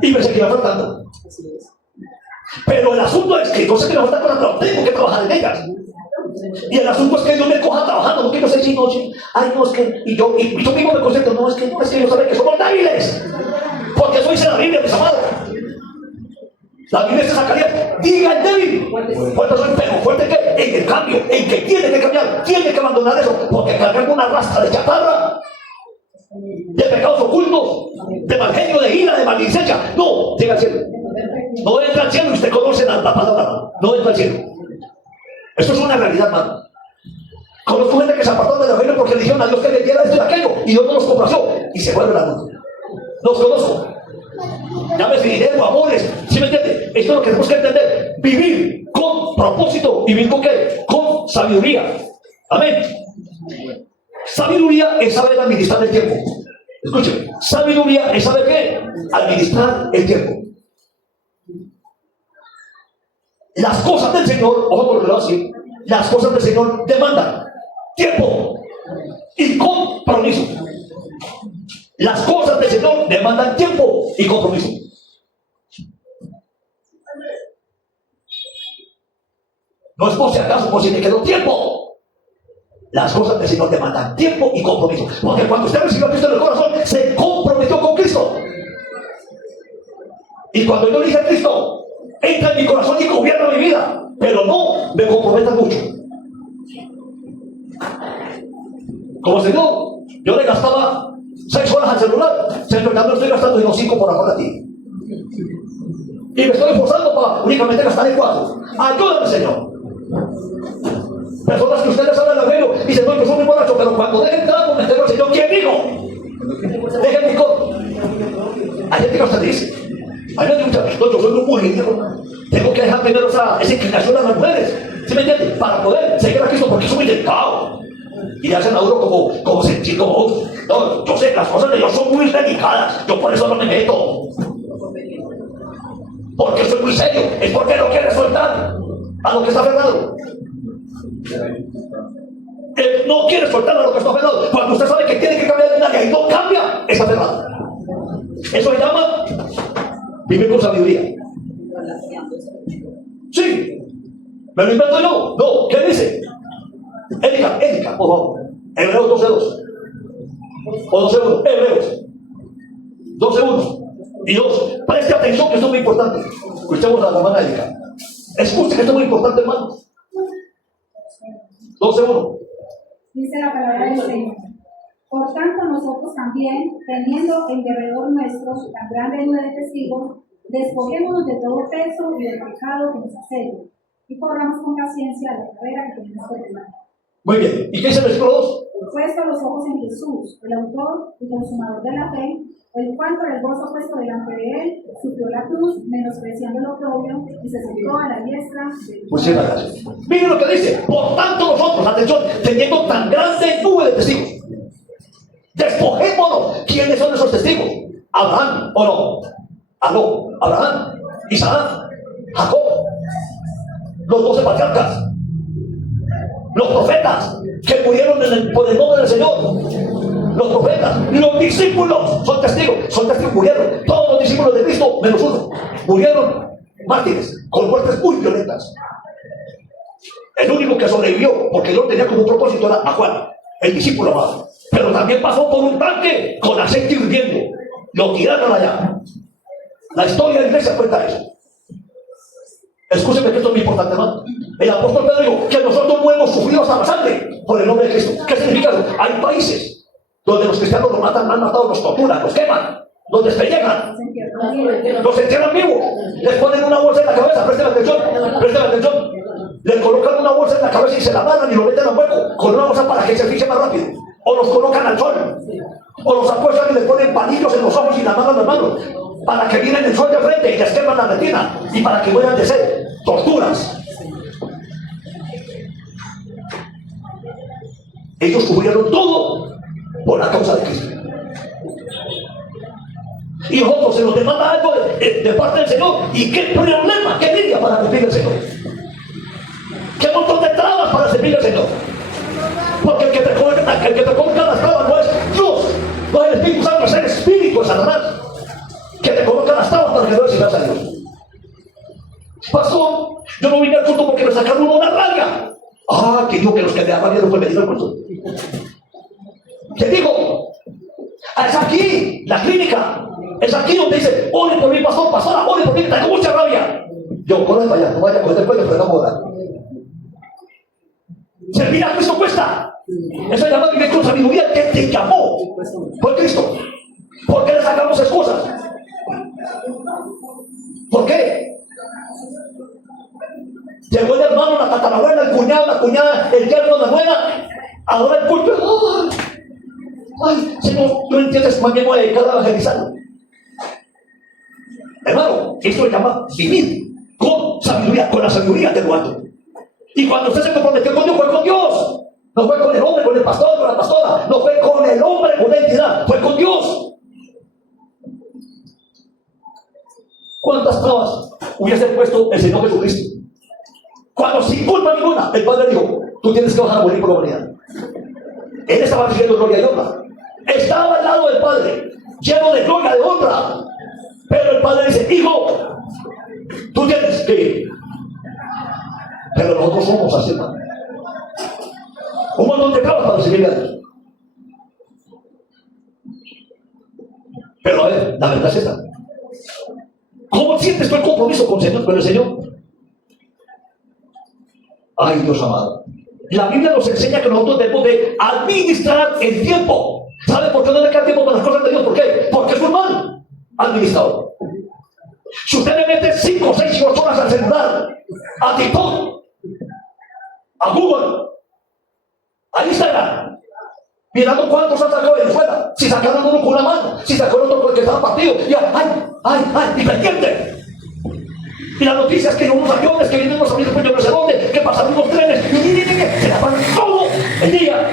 Y me seguirá faltando. Pero el asunto es que yo sé que no están cosas, pero tengo que trabajar en ellas. Y el asunto es que yo me coja trabajando, no quiero ser sino, ay no, es que, y yo mismo me concentro, no, es que yo saben que somos débiles. Porque eso dice la Biblia, mis amados. La Biblia se sacaría, diga el débil. Fuerte soy, pero fuerte que en el cambio, en que tiene que cambiar, tiene que abandonar eso, porque cargar una rastra de chatarra, de pecados ocultos, de mal genio, de ira, de maldicencia, no, llega al cielo. No entra al cielo y usted conoce la palabra, no entra al cielo. Esto es una realidad, hermano. Conozco gente que se apartó del reino porque le dijeron a Dios que le diera esto y aquello, y Dios no los complació, y se vuelve la luz. Los conozco. Llámese dinero, amores, ¿sí me entiende? Esto es lo que tenemos que entender. Vivir con propósito, vivir con qué? Con sabiduría. Amén. Sabiduría es saber administrar el tiempo. Escuchen, sabiduría es saber qué? Administrar el tiempo. Las cosas del Señor, ojo por lo que lo voy a decir, las cosas del Señor demandan tiempo y compromiso. Las cosas del Señor demandan tiempo y compromiso. No es por si acaso, por si me quedó tiempo. Las cosas del Señor demandan tiempo y compromiso. Porque cuando usted recibió a Cristo en el corazón, se comprometió con Cristo. Y cuando yo dije a Cristo, entra en mi corazón y gobierna mi vida, pero no me comprometas mucho. Como Señor, yo le gastaba 6 horas al celular, Señor, ya no estoy gastando sino 5 por amor a ti. Y me estoy esforzando para únicamente gastar en 4. Ayúdame, Señor. Personas que ustedes hablan del reino y dicen, no, yo soy muy borracho, pero cuando dejen trago, me tengo al Señor, ¿quién digo? Dejen mi codo. Hay gente que usted dice, hay gente que dice, no, yo soy un político, tengo que dejar primero esa inclinación a las mujeres, ¿sí me entienden? Para poder seguir a Cristo, porque es muy delicado. Y hacen a uno como sentir como, no, yo sé, las cosas de Dios son muy delicadas, yo por eso no me meto. Porque soy muy serio, es porque no quiere soltar a lo que está aferrado. Él no quiere soltar a lo que está aferrado. Cuando usted sabe que tiene que cambiar de un área y no cambia, está aferrado. Eso se llama vivir con sabiduría. Sí, ¿me lo invento yo? No, ¿qué dice? Erika, por favor. Hebreos 12:2. O 12:1. Hebreos 12:1 y 2. Preste atención que esto es muy importante. Escuchemos a la hermana Erika. Escuche que esto es muy importante, hermano. 12:1. Dice la palabra del Señor. Por tanto, nosotros también, teniendo en derredor nuestro tan grande nube de testigos, despojémonos de todo peso y del pecado que nos asedia, y corramos con paciencia la carrera que tenemos por delante. Muy bien. ¿Y qué dice el versículo 2? Puesto los ojos en Jesús, el autor y consumador de la fe, el cual por el gozo puesto delante de él, sufrió la cruz, menospreciando el oprobio, y se sentó a la diestra de Pues sí, gracias. Miren lo que dice. Por tanto nosotros, atención, teniendo tan grande nube de testigos, despojémonos. ¿Quiénes son esos testigos? Abraham, ¿o no? Aló, Abraham, Isaac, Jacob, los 12 patriarcas, los profetas que murieron por el nombre del Señor. Los profetas, los discípulos son testigos, murieron. Todos los discípulos de Cristo, menos uno, murieron mártires, con muertes muy violentas. El único que sobrevivió, porque Dios tenía como un propósito, era a Juan, el discípulo amado. Pero también pasó por un tanque con aceite hirviendo. Lo tiraron allá. La historia de la iglesia cuenta eso. Escúcheme que esto es muy importante, hermano. El apóstol Pedro dijo que nosotros no hemos sufrido hasta la sangre por el nombre de Cristo. ¿Qué significa eso? Hay países donde los cristianos los matan, han matado, los torturan, los queman, los despellejan, los entierran vivos, les ponen una bolsa en la cabeza, presten atención, les colocan una bolsa en la cabeza y se la amarran y lo meten al hueco con una bolsa para que se fije más rápido, o los colocan al sol, o los apuestan y les ponen palillos en los ojos y la amarran las manos para que miren el sol de frente y les queman la retina y para que mueran de sed. Torturas. Ellos cubrieron todo por la causa de Cristo. Y nosotros se nos demanda algo de parte del Señor. ¿Y qué problema, qué lidia para cumplir el Señor? ¿Qué montón de trabas para servir al Señor? Porque el que te coloca las trabas no es Dios, no es el Espíritu Santo, es el Espíritu de Satanás que te coloca las trabas para que no sirvas a Dios. Yo no vine al culto porque me sacaron una rabia. Ah, que digo que los que me da rabia no pueden venir al culto. ¿Qué digo? Es aquí, la clínica. Es aquí donde dice, ore por mí, pastor, pastora, ore por mí, tengo mucha rabia. Yo, corre para allá, no vaya a coger el cuello, pero no moda. Servir a Cristo cuesta. Eso es llamado vivir con sabiduría. Que te llamó fue Cristo. ¿Por qué le sacamos excusas? ¿Por qué? Llegó el hermano, la tatarabuela, el cuñado, la cuñada, el yerno, la nuera, ahora el culto. Ay, Señor, tú entiendes, más bien voy a dedicar a evangelizar. Hermano, esto se llama vivir con sabiduría, con la sabiduría de lo alto. Y cuando usted se comprometió con Dios, fue con Dios. No fue con el hombre, con el pastor, con la pastora. No fue con el hombre, con la entidad. Fue con Dios. ¿Cuántas trabas hubiese puesto el Señor Jesucristo? Cuando sin culpa ninguna, el Padre dijo, tú tienes que bajar a morir por la humanidad. Él estaba recibiendo gloria y honra. Estaba al lado del Padre, lleno de gloria, de honra. Pero el Padre dice, hijo, tú tienes que ir. Pero nosotros somos así, hermano. Un montón de trabas para recibir a Dios. Pero a ver, la verdad es esta. ¿Cómo sientes tú el compromiso con el Señor? Ay, Dios amado. La Biblia nos enseña que nosotros debemos de administrar el tiempo. ¿Sabe por qué no le queda tiempo para las cosas de Dios? ¿Por qué? Porque es un mal administrador. Si usted le mete 5, 6 y 8 horas al celular, a TikTok, a Google, a Instagram, mirando cuántos han sacado de Venezuela, si sacaron uno con una mano, si sacaron otro con el que estaba partido, y y pendiente. Y las noticias que hay unos aviones, que vienen unos aviones, pues yo no sé dónde, que pasan unos trenes, y se la van todo el día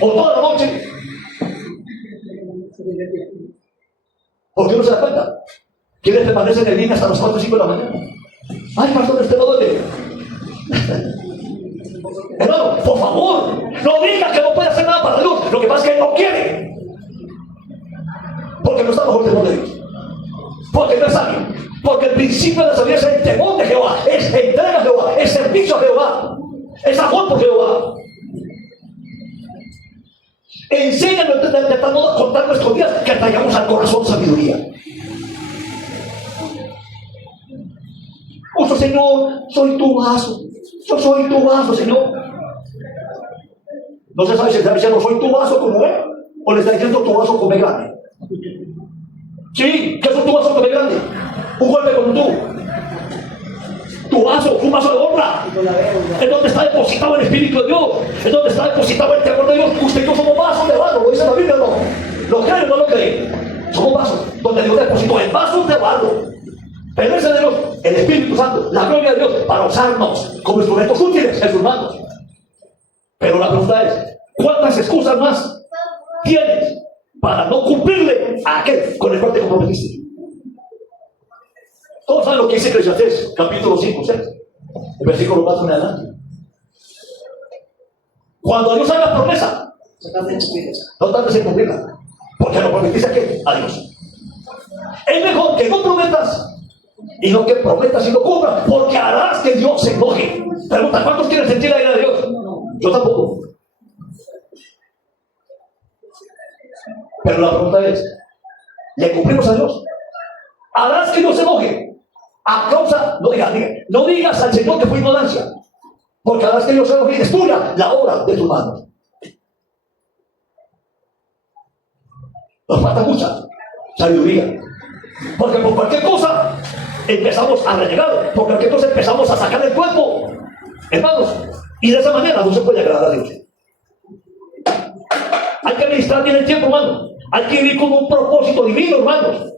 o toda la noche. ¿Por qué no se da cuenta? ¿Quiénes permanecen en línea hasta las 4 o 5 de la mañana? Ay, pastor, ¿usted no duele? Hermano, por favor, no diga que no puede hacer nada para Dios. Lo que pasa es que Él no quiere. Porque no está bajo el temor de Dios. Porque no es sabio. Porque el principio de la sabiduría es el temor de Jehová. Es entrega a Jehová. Es servicio a Jehová. Es amor por Jehová. Enséñanos de tanto contar nuestros días que traigamos al corazón sabiduría. Oh, Señor, soy tu vaso. Yo soy tu vaso, Señor. No se sabe si está diciendo soy tu vaso como él o le está diciendo tu vaso come grande. Sí, ¿qué es tu vaso come grande? Un golpe como tú. Tu vaso, un vaso de honra. Es donde está depositado el Espíritu de Dios. Es donde está depositado el temor de Dios. Usted y yo somos vasos de barro, lo dice la Biblia, no. ¿Lo creen o no lo creen? Somos vasos donde Dios depositó en vasos de barro. Pero ese de Dios, el Espíritu Santo, la gloria de Dios, para usarnos como instrumentos útiles en sus manos. Pero la pregunta es, ¿cuántas excusas más tienes para no cumplirle a aquel con el cual te comprometiste? Todos saben lo que dice Eclesiastés, capítulo 5, 6, el versículo 4 en adelante. Cuando Dios haga promesa, no tardes en cumplirla, porque lo prometiste a Dios. Es mejor que no prometas y no que prometas y no cumplas, porque harás que Dios se enoje. Pregunta, ¿cuántos quieren sentir la ira de Dios? Yo tampoco. Pero la pregunta es, ¿le cumplimos a Dios? Harás que Dios se enoje. A causa, no digas al Señor que fue ignorancia, porque harás que Dios se enoje y destruya la obra de tus manos. Nos falta mucha sabiduría, porque por cualquier cosa empezamos a renegar, por cualquier cosa empezamos a sacar el cuerpo, hermanos, y de esa manera no se puede agradar a Dios. Hay que administrar bien el tiempo, hermano. Hay que vivir con un propósito divino, hermanos.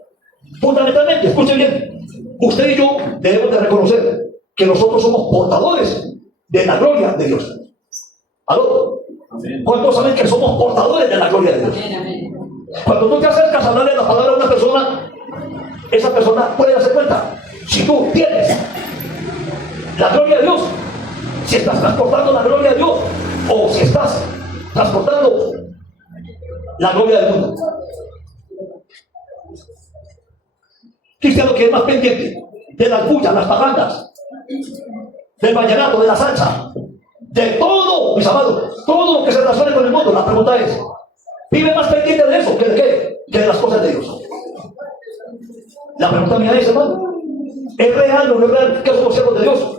Fundamentalmente, escuchen bien, usted y yo debemos de reconocer que nosotros somos portadores de la gloria de Dios. ¿Aló? ¿Cuántos saben que somos portadores de la gloria de Dios? Cuando tú te acercas a hablarle la palabra a una persona, esa persona puede darse cuenta si tú tienes la gloria de Dios, si estás transportando la gloria de Dios o si estás transportando la gloria del mundo. Cristiano que es más pendiente de las bullas, las parrandas, del vallenato, de la salsa, de todo, mis amados, todo lo que se relacione con el mundo. La pregunta es, ¿vive más pendiente de eso que de qué? Que de las cosas de Dios. La pregunta mía es, hermano, ¿es real o no es real que somos siervos de Dios?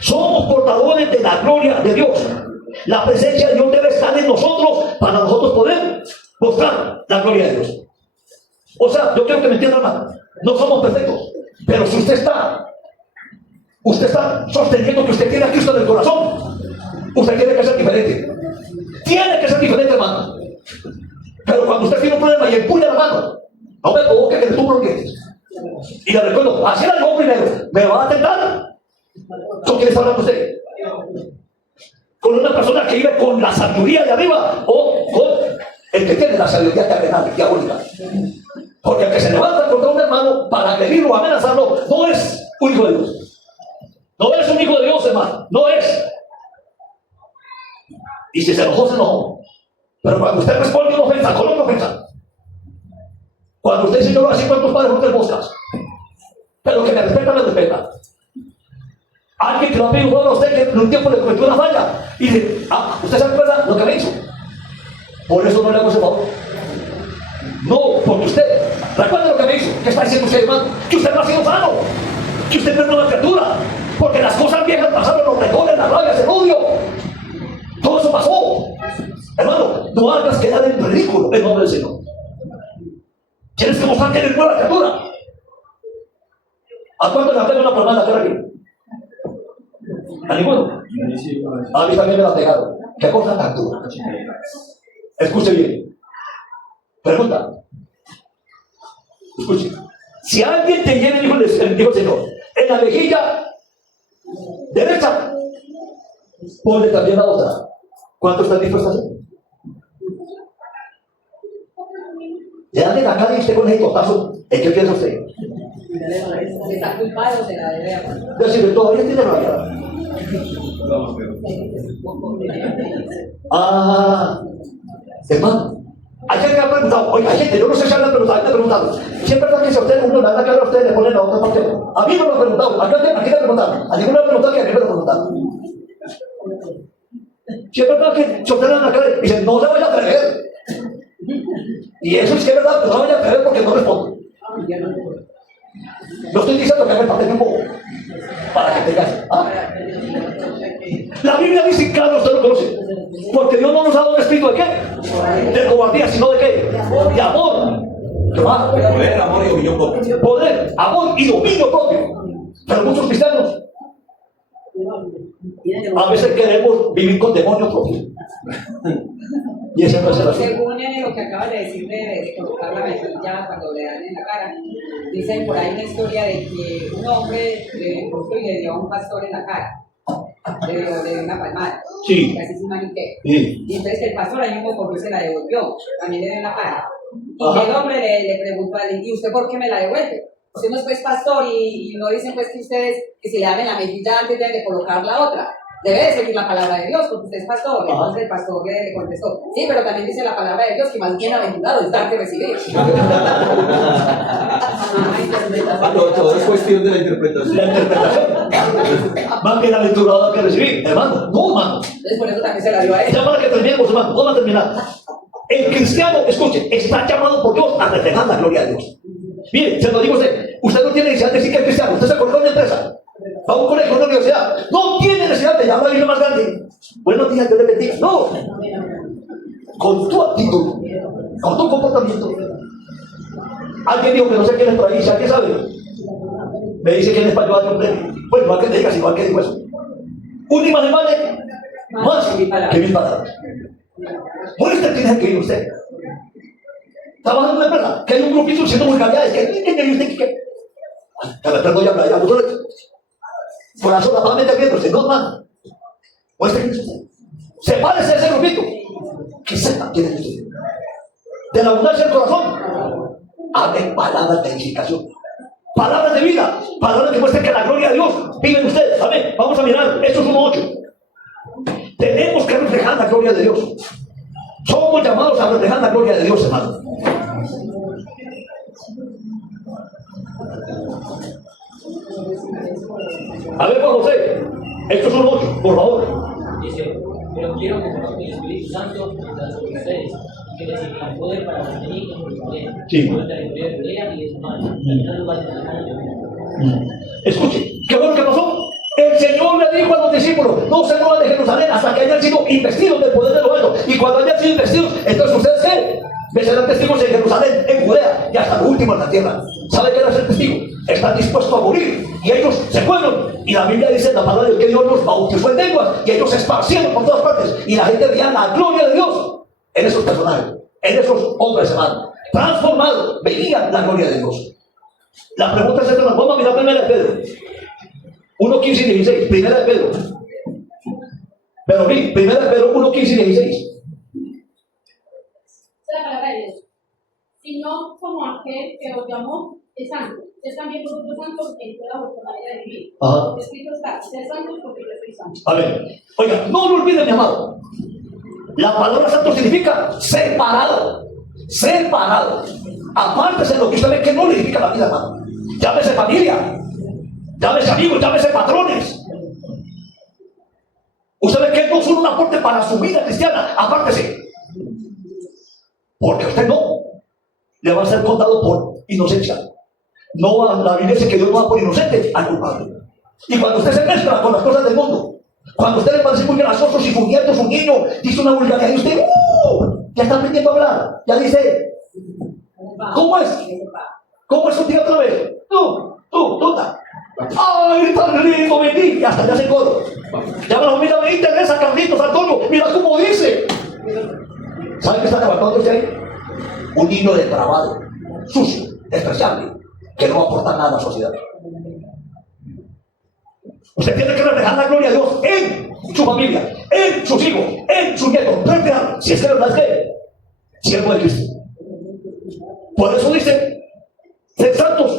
Somos portadores de la gloria de Dios. La presencia de Dios debe estar en nosotros para nosotros poder mostrar la gloria de Dios. O sea, yo quiero que me entiendan, hermano, no somos perfectos, pero si usted está sosteniendo que usted tiene a Cristo en el corazón, usted tiene que ser diferente. Tiene que ser diferente, hermano. Pero cuando usted tiene un problema y empuña la mano, no me provoque que le tumba los dientes. Y le recuerdo, así era yo primero, ¿me va a atentar? ¿Con quién está hablando usted? ¿Con una persona que vive con la sabiduría de arriba o con el que tiene la sabiduría terrenal, diabólica? Porque el que se levanta contra un hermano para agredirlo o amenazarlo no es un hijo de Dios. No es un hijo de Dios, hermano. No es. Y si se enojó, se enojó. Pero cuando usted responde una ofensa con otra ofensa, cuando usted dice yo lo así con tus padres, no te moscas. Pero que me respeta, me respeta. Alguien que lo ha pedido a usted que en un tiempo le cometió una falla y dice, ¿usted se acuerda lo que me hizo? Por eso no le hago ese favor. No, porque usted, recuerde lo que me hizo. ¿Qué está diciendo usted, hermano? Que usted no ha sido sano, que usted no es una criatura, porque las cosas viejas pasaron, los rencores, las rabias, el odio. Todo eso pasó. Hermano, no hagas quedar en ridículo el nombre del Señor. Tienes que mostrar que eres nueva criatura. ¿A cuánto le pega una palmada cara aquí? ¿A ninguno? A mí también me la ha pegado. ¿Qué cosa tan dura? Escuche bien. Pregunta. Escuche. Si alguien te llena, dijo el Señor, en la mejilla derecha, ponle también la otra. ¿Cuánto estás dispuesto a hacer? Le dan en la cara y usted con ese totazo. ¿En qué piensa usted? Se está culpado, se la debe a... Es decir, todavía tiene rabia. Hermano, hay gente que ha preguntado, oiga, gente, yo no sé si han preguntado, si es verdad que si a usted uno le da la cara a usted le ponen la otra parte. A mí no me lo han preguntado, ¿a quién le preguntaron? A ninguno le han preguntado que a mí me lo preguntaron. Si es verdad que si usted le da la cara y dice, no se vaya a atrever. Y eso es que es verdad, no se vaya a atrever porque no responde. No estoy diciendo que haga el papel un poco para que te cases. La Biblia dice, claro, usted lo conoce, porque Dios no nos ha dado un espíritu de qué, de cobardía, sino de qué, de amor. ¿Qué más? Poder, amor y dominio propio. Poder, amor y dominio propio. Pero muchos cristianos a veces queremos vivir con demonio propio. Y ese no es el asunto. Según lo que acabas de decir de colocar la mejilla cuando le dan en la cara, dicen por ahí una historia de que un hombre le dio a un pastor en la cara, le dio una palmada, Sí. casi sin maniqueo. Sí. Y entonces el pastor ahí mismo cogió y se la devolvió, también le dio en la cara. Y Ajá. el hombre le preguntó a él, ¿y usted por qué me la devuelve? Usted no es pues pastor y no dicen pues que ustedes, que si le dan en la mejilla antes de colocar la otra. Debe de seguir la palabra de Dios, porque usted es pastor. Ajá. Entonces el pastor le contestó, sí, pero también dice la palabra de Dios que más bienaventurado es dar que recibir. Todo es cuestión de la interpretación. La interpretación. Más bienaventurado que recibir. Hermano, no, hermano. Entonces por eso también se la dio a él. Ya para que terminemos, hermano, vamos a terminar. El cristiano, escuche, está llamado por Dios a reflejar la gloria de Dios. Mire, se lo digo a usted, usted no tiene necesidad de decir que es cristiano, usted se colocó en una empresa, va a un colegio, a una universidad, no tiene necesidad de llamar a lo más grande. Buenos días, Dios le bendiga. No, con tu actitud, con tu comportamiento. Alguien dijo que no sé quién es por ahí, si alguien sabe, me dice que en español hay un premio. Pues igual que te digas, igual que digo eso. Una imagen vale más que 1000 palabras. Muestre quién es el que vive usted. Trabaja en una empresa, que hay un grupito haciendo vulgaridades, que perdón, ya corazón solamente viéndose, no más. Muestre quién es usted. Sepárese de ese grupito, que sepa quién es usted. De la abundancia del corazón, hable palabras de edificación, palabras de vida, palabras que muestren que la gloria de Dios vive en usted. Amén. Vamos a mirar, esto es 1:8. Tenemos que reflejar la gloria de Dios. Somos llamados a reflejar la gloria de Dios, hermano. 1:8, por favor. Dice, pero quiero que conozcan el Espíritu Santo mientras sobre ustedes, y que recibirán poder para mantener en Jerusalén, Sí. por el territorio de Judea y de Samaria, y en lugares lejanos de Judea. Escuche, ¿qué fue lo que pasó? El Señor le dijo a los discípulos: no se muevan de Jerusalén hasta que hayan sido investidos del poder de lo alto. Y cuando hayan sido investidos, entonces ustedes ¿qué? Me serán testigos en Jerusalén, en Judea y hasta lo último en la tierra. ¿Sabe qué era ser testigo? Están dispuestos a morir. Y ellos se fueron. Y la Biblia dice en la palabra de que Dios los bautizó en lenguas. Y ellos se esparcieron por todas partes. Y la gente veía la gloria de Dios en esos personajes, en esos hombres, hermanos. Transformados, veían la gloria de Dios. La pregunta es esta: vamos a mirar primera de Pedro 1:15 y 16. Primera de Pedro. Pero vi, primera de Pedro 1:15 y 16. La palabra de Dios, sino como aquel que os llamó es santo. Es también vosotros santos en toda vuestra manera de vivir. Ajá. Escrito está, sed santos porque yo soy santo. A ver, oiga, no lo olviden, mi amado. La palabra santo significa separado. Separado. Apártese de lo que usted ve que no le edifica la vida, hermano. Llámese familia, llámese amigos, llámese patrones. Usted ve que no son un aporte para su vida cristiana. Apártese. Porque usted no le va a ser contado por inocencia. No va, la Biblia dice que Dios no va por inocente al culpable. Y cuando usted se mezcla con las cosas del mundo, cuando usted le parece muy grasoso, si su nieto, su niño dice una vulgaridad y usted ya está aprendiendo a hablar, ya dice, ¿cómo es? ¿Cómo es su tía otra vez? Tú, ¡ay, tan lindo, vení! Y hasta ya se coro. Ya me lo mira, me interesa, Carlitos, Antonio, mira cómo dice. ¿Sabe qué está levantando usted ahí? Un niño depravado, sucio, despreciable, que no aporta nada a la sociedad. Usted tiene que reflejar la gloria de Dios en su familia, en sus hijos, en sus nietos. Reflejar, si es que la verdad es que siervo de Cristo. Por eso dice: sed santos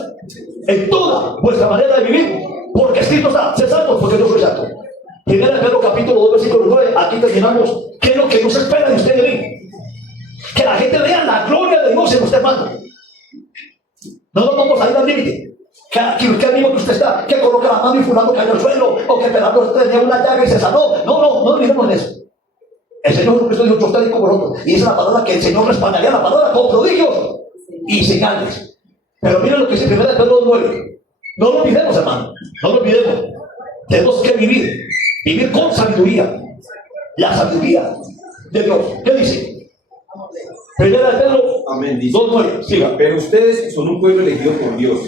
en toda vuestra manera de vivir, porque escrito está: sed santos porque yo soy santo. Primera de Pedro capítulo 2 versículo 9. Aquí terminamos. ¿Qué es lo que Dios espera de usted y de mí? Que la gente vea la gloria de Dios en usted, hermano. No nos vamos a ir al límite. Que amigo que usted está, que coloca la mano y fulano cayó al suelo, o que Pedro tenía una llaga y se sanó. No olvidemos de eso. El Señor Jesucristo dijo: yo estoy como vosotros. Y esa es la palabra que el Señor respaldaría, la palabra con prodigios y señales. Pero miren lo que dice 1 Pedro 2:9. No lo olvidemos, hermano. No lo olvidemos. Tenemos que vivir con sabiduría. La sabiduría de Dios. ¿Qué dice? 1 Pedro Amén. Dice, 2:9. Siga. pero ustedes son un pueblo elegido por Dios,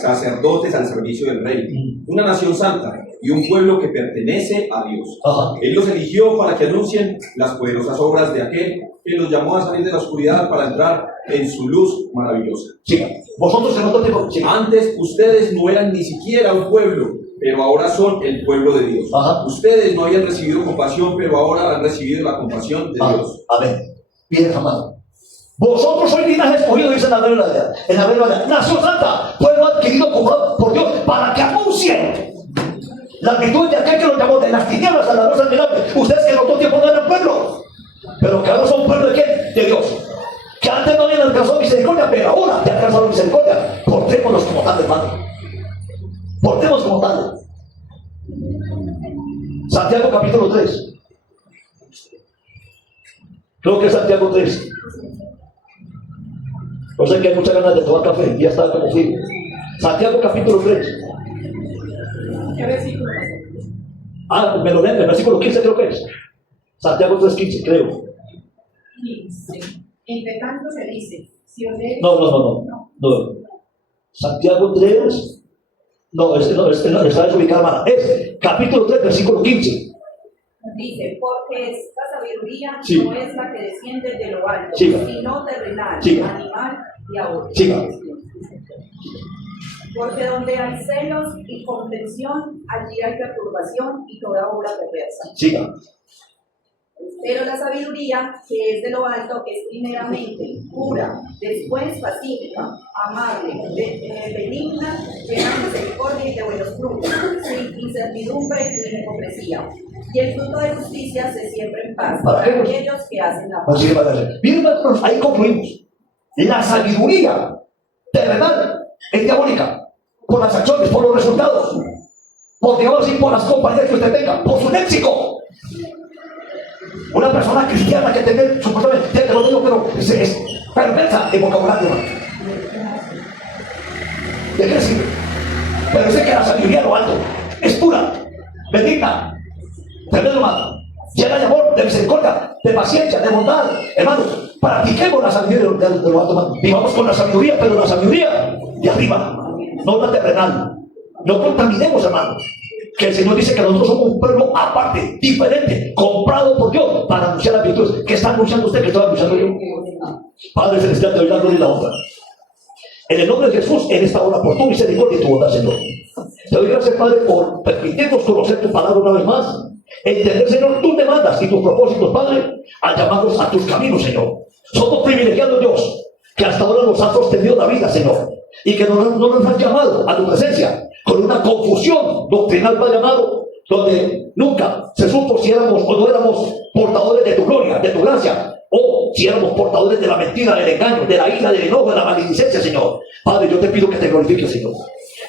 sacerdotes al servicio del rey, una nación santa y un pueblo que pertenece a Dios. Ajá. Él los eligió para que anuncien las poderosas obras de aquel que los llamó a salir de la oscuridad para entrar en su luz maravillosa. Siga. Vosotros en otro tiempo. Siga. Antes ustedes no eran ni siquiera un pueblo, pero ahora son el pueblo de Dios. Ajá. Ustedes no habían recibido compasión, pero ahora han recibido la compasión de Dios. Amén. Bien, amado. Vosotros sois linaje escogido, dice en la Biblia, nación santa, pueblo adquirido por Dios, para que anuncien la virtud de aquel que los llamó de las tinieblas a la luz admirable. Ustedes que en otro tiempo no eran pueblo, pero que ahora son pueblo de quién? De Dios. Que antes no habían alcanzado misericordia, pero ahora te alcanzaron misericordia. Portémonos como tal, hermano. Portemos como tal. Santiago capítulo 3. Creo que es Santiago 3. No sé que hay muchas ganas de tomar café, ya está como frío. Santiago capítulo 3. ¿Qué versículo? Me lo leen, el versículo 15 creo que es. Santiago 3:15, creo. Dice, entre tanto se dice, si os lees... No. Santiago 3. No, está desubicada, hermana. Es capítulo 3, versículo 15. Dice, porque esta sabiduría Sí. no es la que desciende de lo alto, Siga. sino terrenal, Siga. animal y ahora. Siga. Porque donde hay celos y contención, allí hay perturbación y toda obra perversa. Siga. Pero la sabiduría, que es de lo alto, es primeramente pura, después pacífica, amable, benigna, llena de misericordia y de buenos frutos, sin incertidumbre ni hipocresía. Y el fruto de justicia se siembra en paz ¿Para qué? aquellos que hacen la paz. Así va a ser. Bien, hermanos, ahí concluimos. La sabiduría terrenal es diabólica por las acciones, por los resultados. Porque ahora sí por las compañías que usted tenga, por su léxico. Una persona cristiana que tener supuestamente, te lo digo, pero es perversa de vocabulario. ¿De qué sirve? Pero sé que la sabiduría lo alto es pura, bendita, tremendo, hermano, llena de amor, de misericordia, de paciencia, de bondad. Hermanos, practiquemos la sabiduría de lo alto, hermano. Vivamos con la sabiduría, pero la sabiduría de arriba, no la terrenal. No contaminemos, hermano. Que el Señor dice que nosotros somos un pueblo aparte, diferente, comprado por Dios para anunciar las virtudes. ¿Qué está anunciando usted? ¿Qué está anunciando yo? Padre Celestial, te doy la gloria y la honra. En el nombre de Jesús, en esta hora, por tu misericordia y tu bondad, Señor. Te doy gracias, Padre, por permitirnos conocer tu palabra una vez más. Entender, Señor, tus demandas y tus propósitos, Padre, al llamarnos a tus caminos, Señor. Somos privilegiados, Dios, que hasta ahora nos has sostenido la vida, Señor. Y que no nos has llamado a tu presencia con una confusión doctrinal, Padre amado, donde nunca se supo si éramos o no éramos portadores de tu gloria, de tu gracia, o si éramos portadores de la mentira, del engaño, de la ira, del enojo, de la maledicencia, Señor. Padre, yo te pido que te glorifiques, Señor.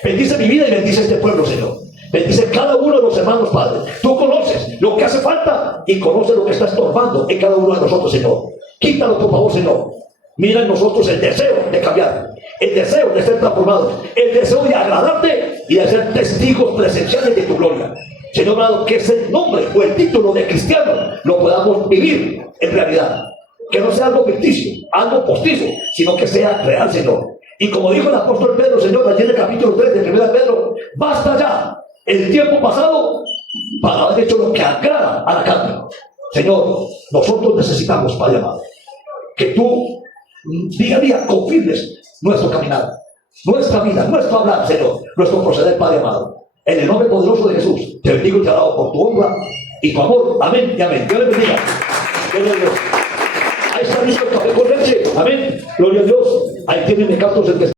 Bendice mi vida y bendice este pueblo, Señor. Bendice cada uno de los hermanos, Padre. Tú conoces lo que hace falta y conoces lo que está estorbando en cada uno de nosotros, Señor. Quítalo, por favor, Señor. Mira en nosotros el deseo de cambiar, el deseo de ser transformados, el deseo de agradarte y de ser testigos presenciales de tu gloria. Señor amado, que ese nombre o el título de cristiano lo podamos vivir en realidad. Que no sea algo ficticio, algo postizo, sino que sea real, Señor. Y como dijo el apóstol Pedro, Señor, allí en el capítulo 3 de 1 Pedro, basta ya el tiempo pasado para haber hecho lo que agrada a la carne. Señor, nosotros necesitamos, Padre amado, que tú día a día confirmes nuestro caminar, nuestra vida, nuestro hablar, Señor, nuestro proceder, Padre amado. En el nombre poderoso de Jesús, te bendigo y te alabo por tu honra y tu amor. Amén y amén. Dios les bendiga. Gloria a Dios. Ahí está listo el café con leche. Amén. Gloria a Dios. Ahí tienen de cantos el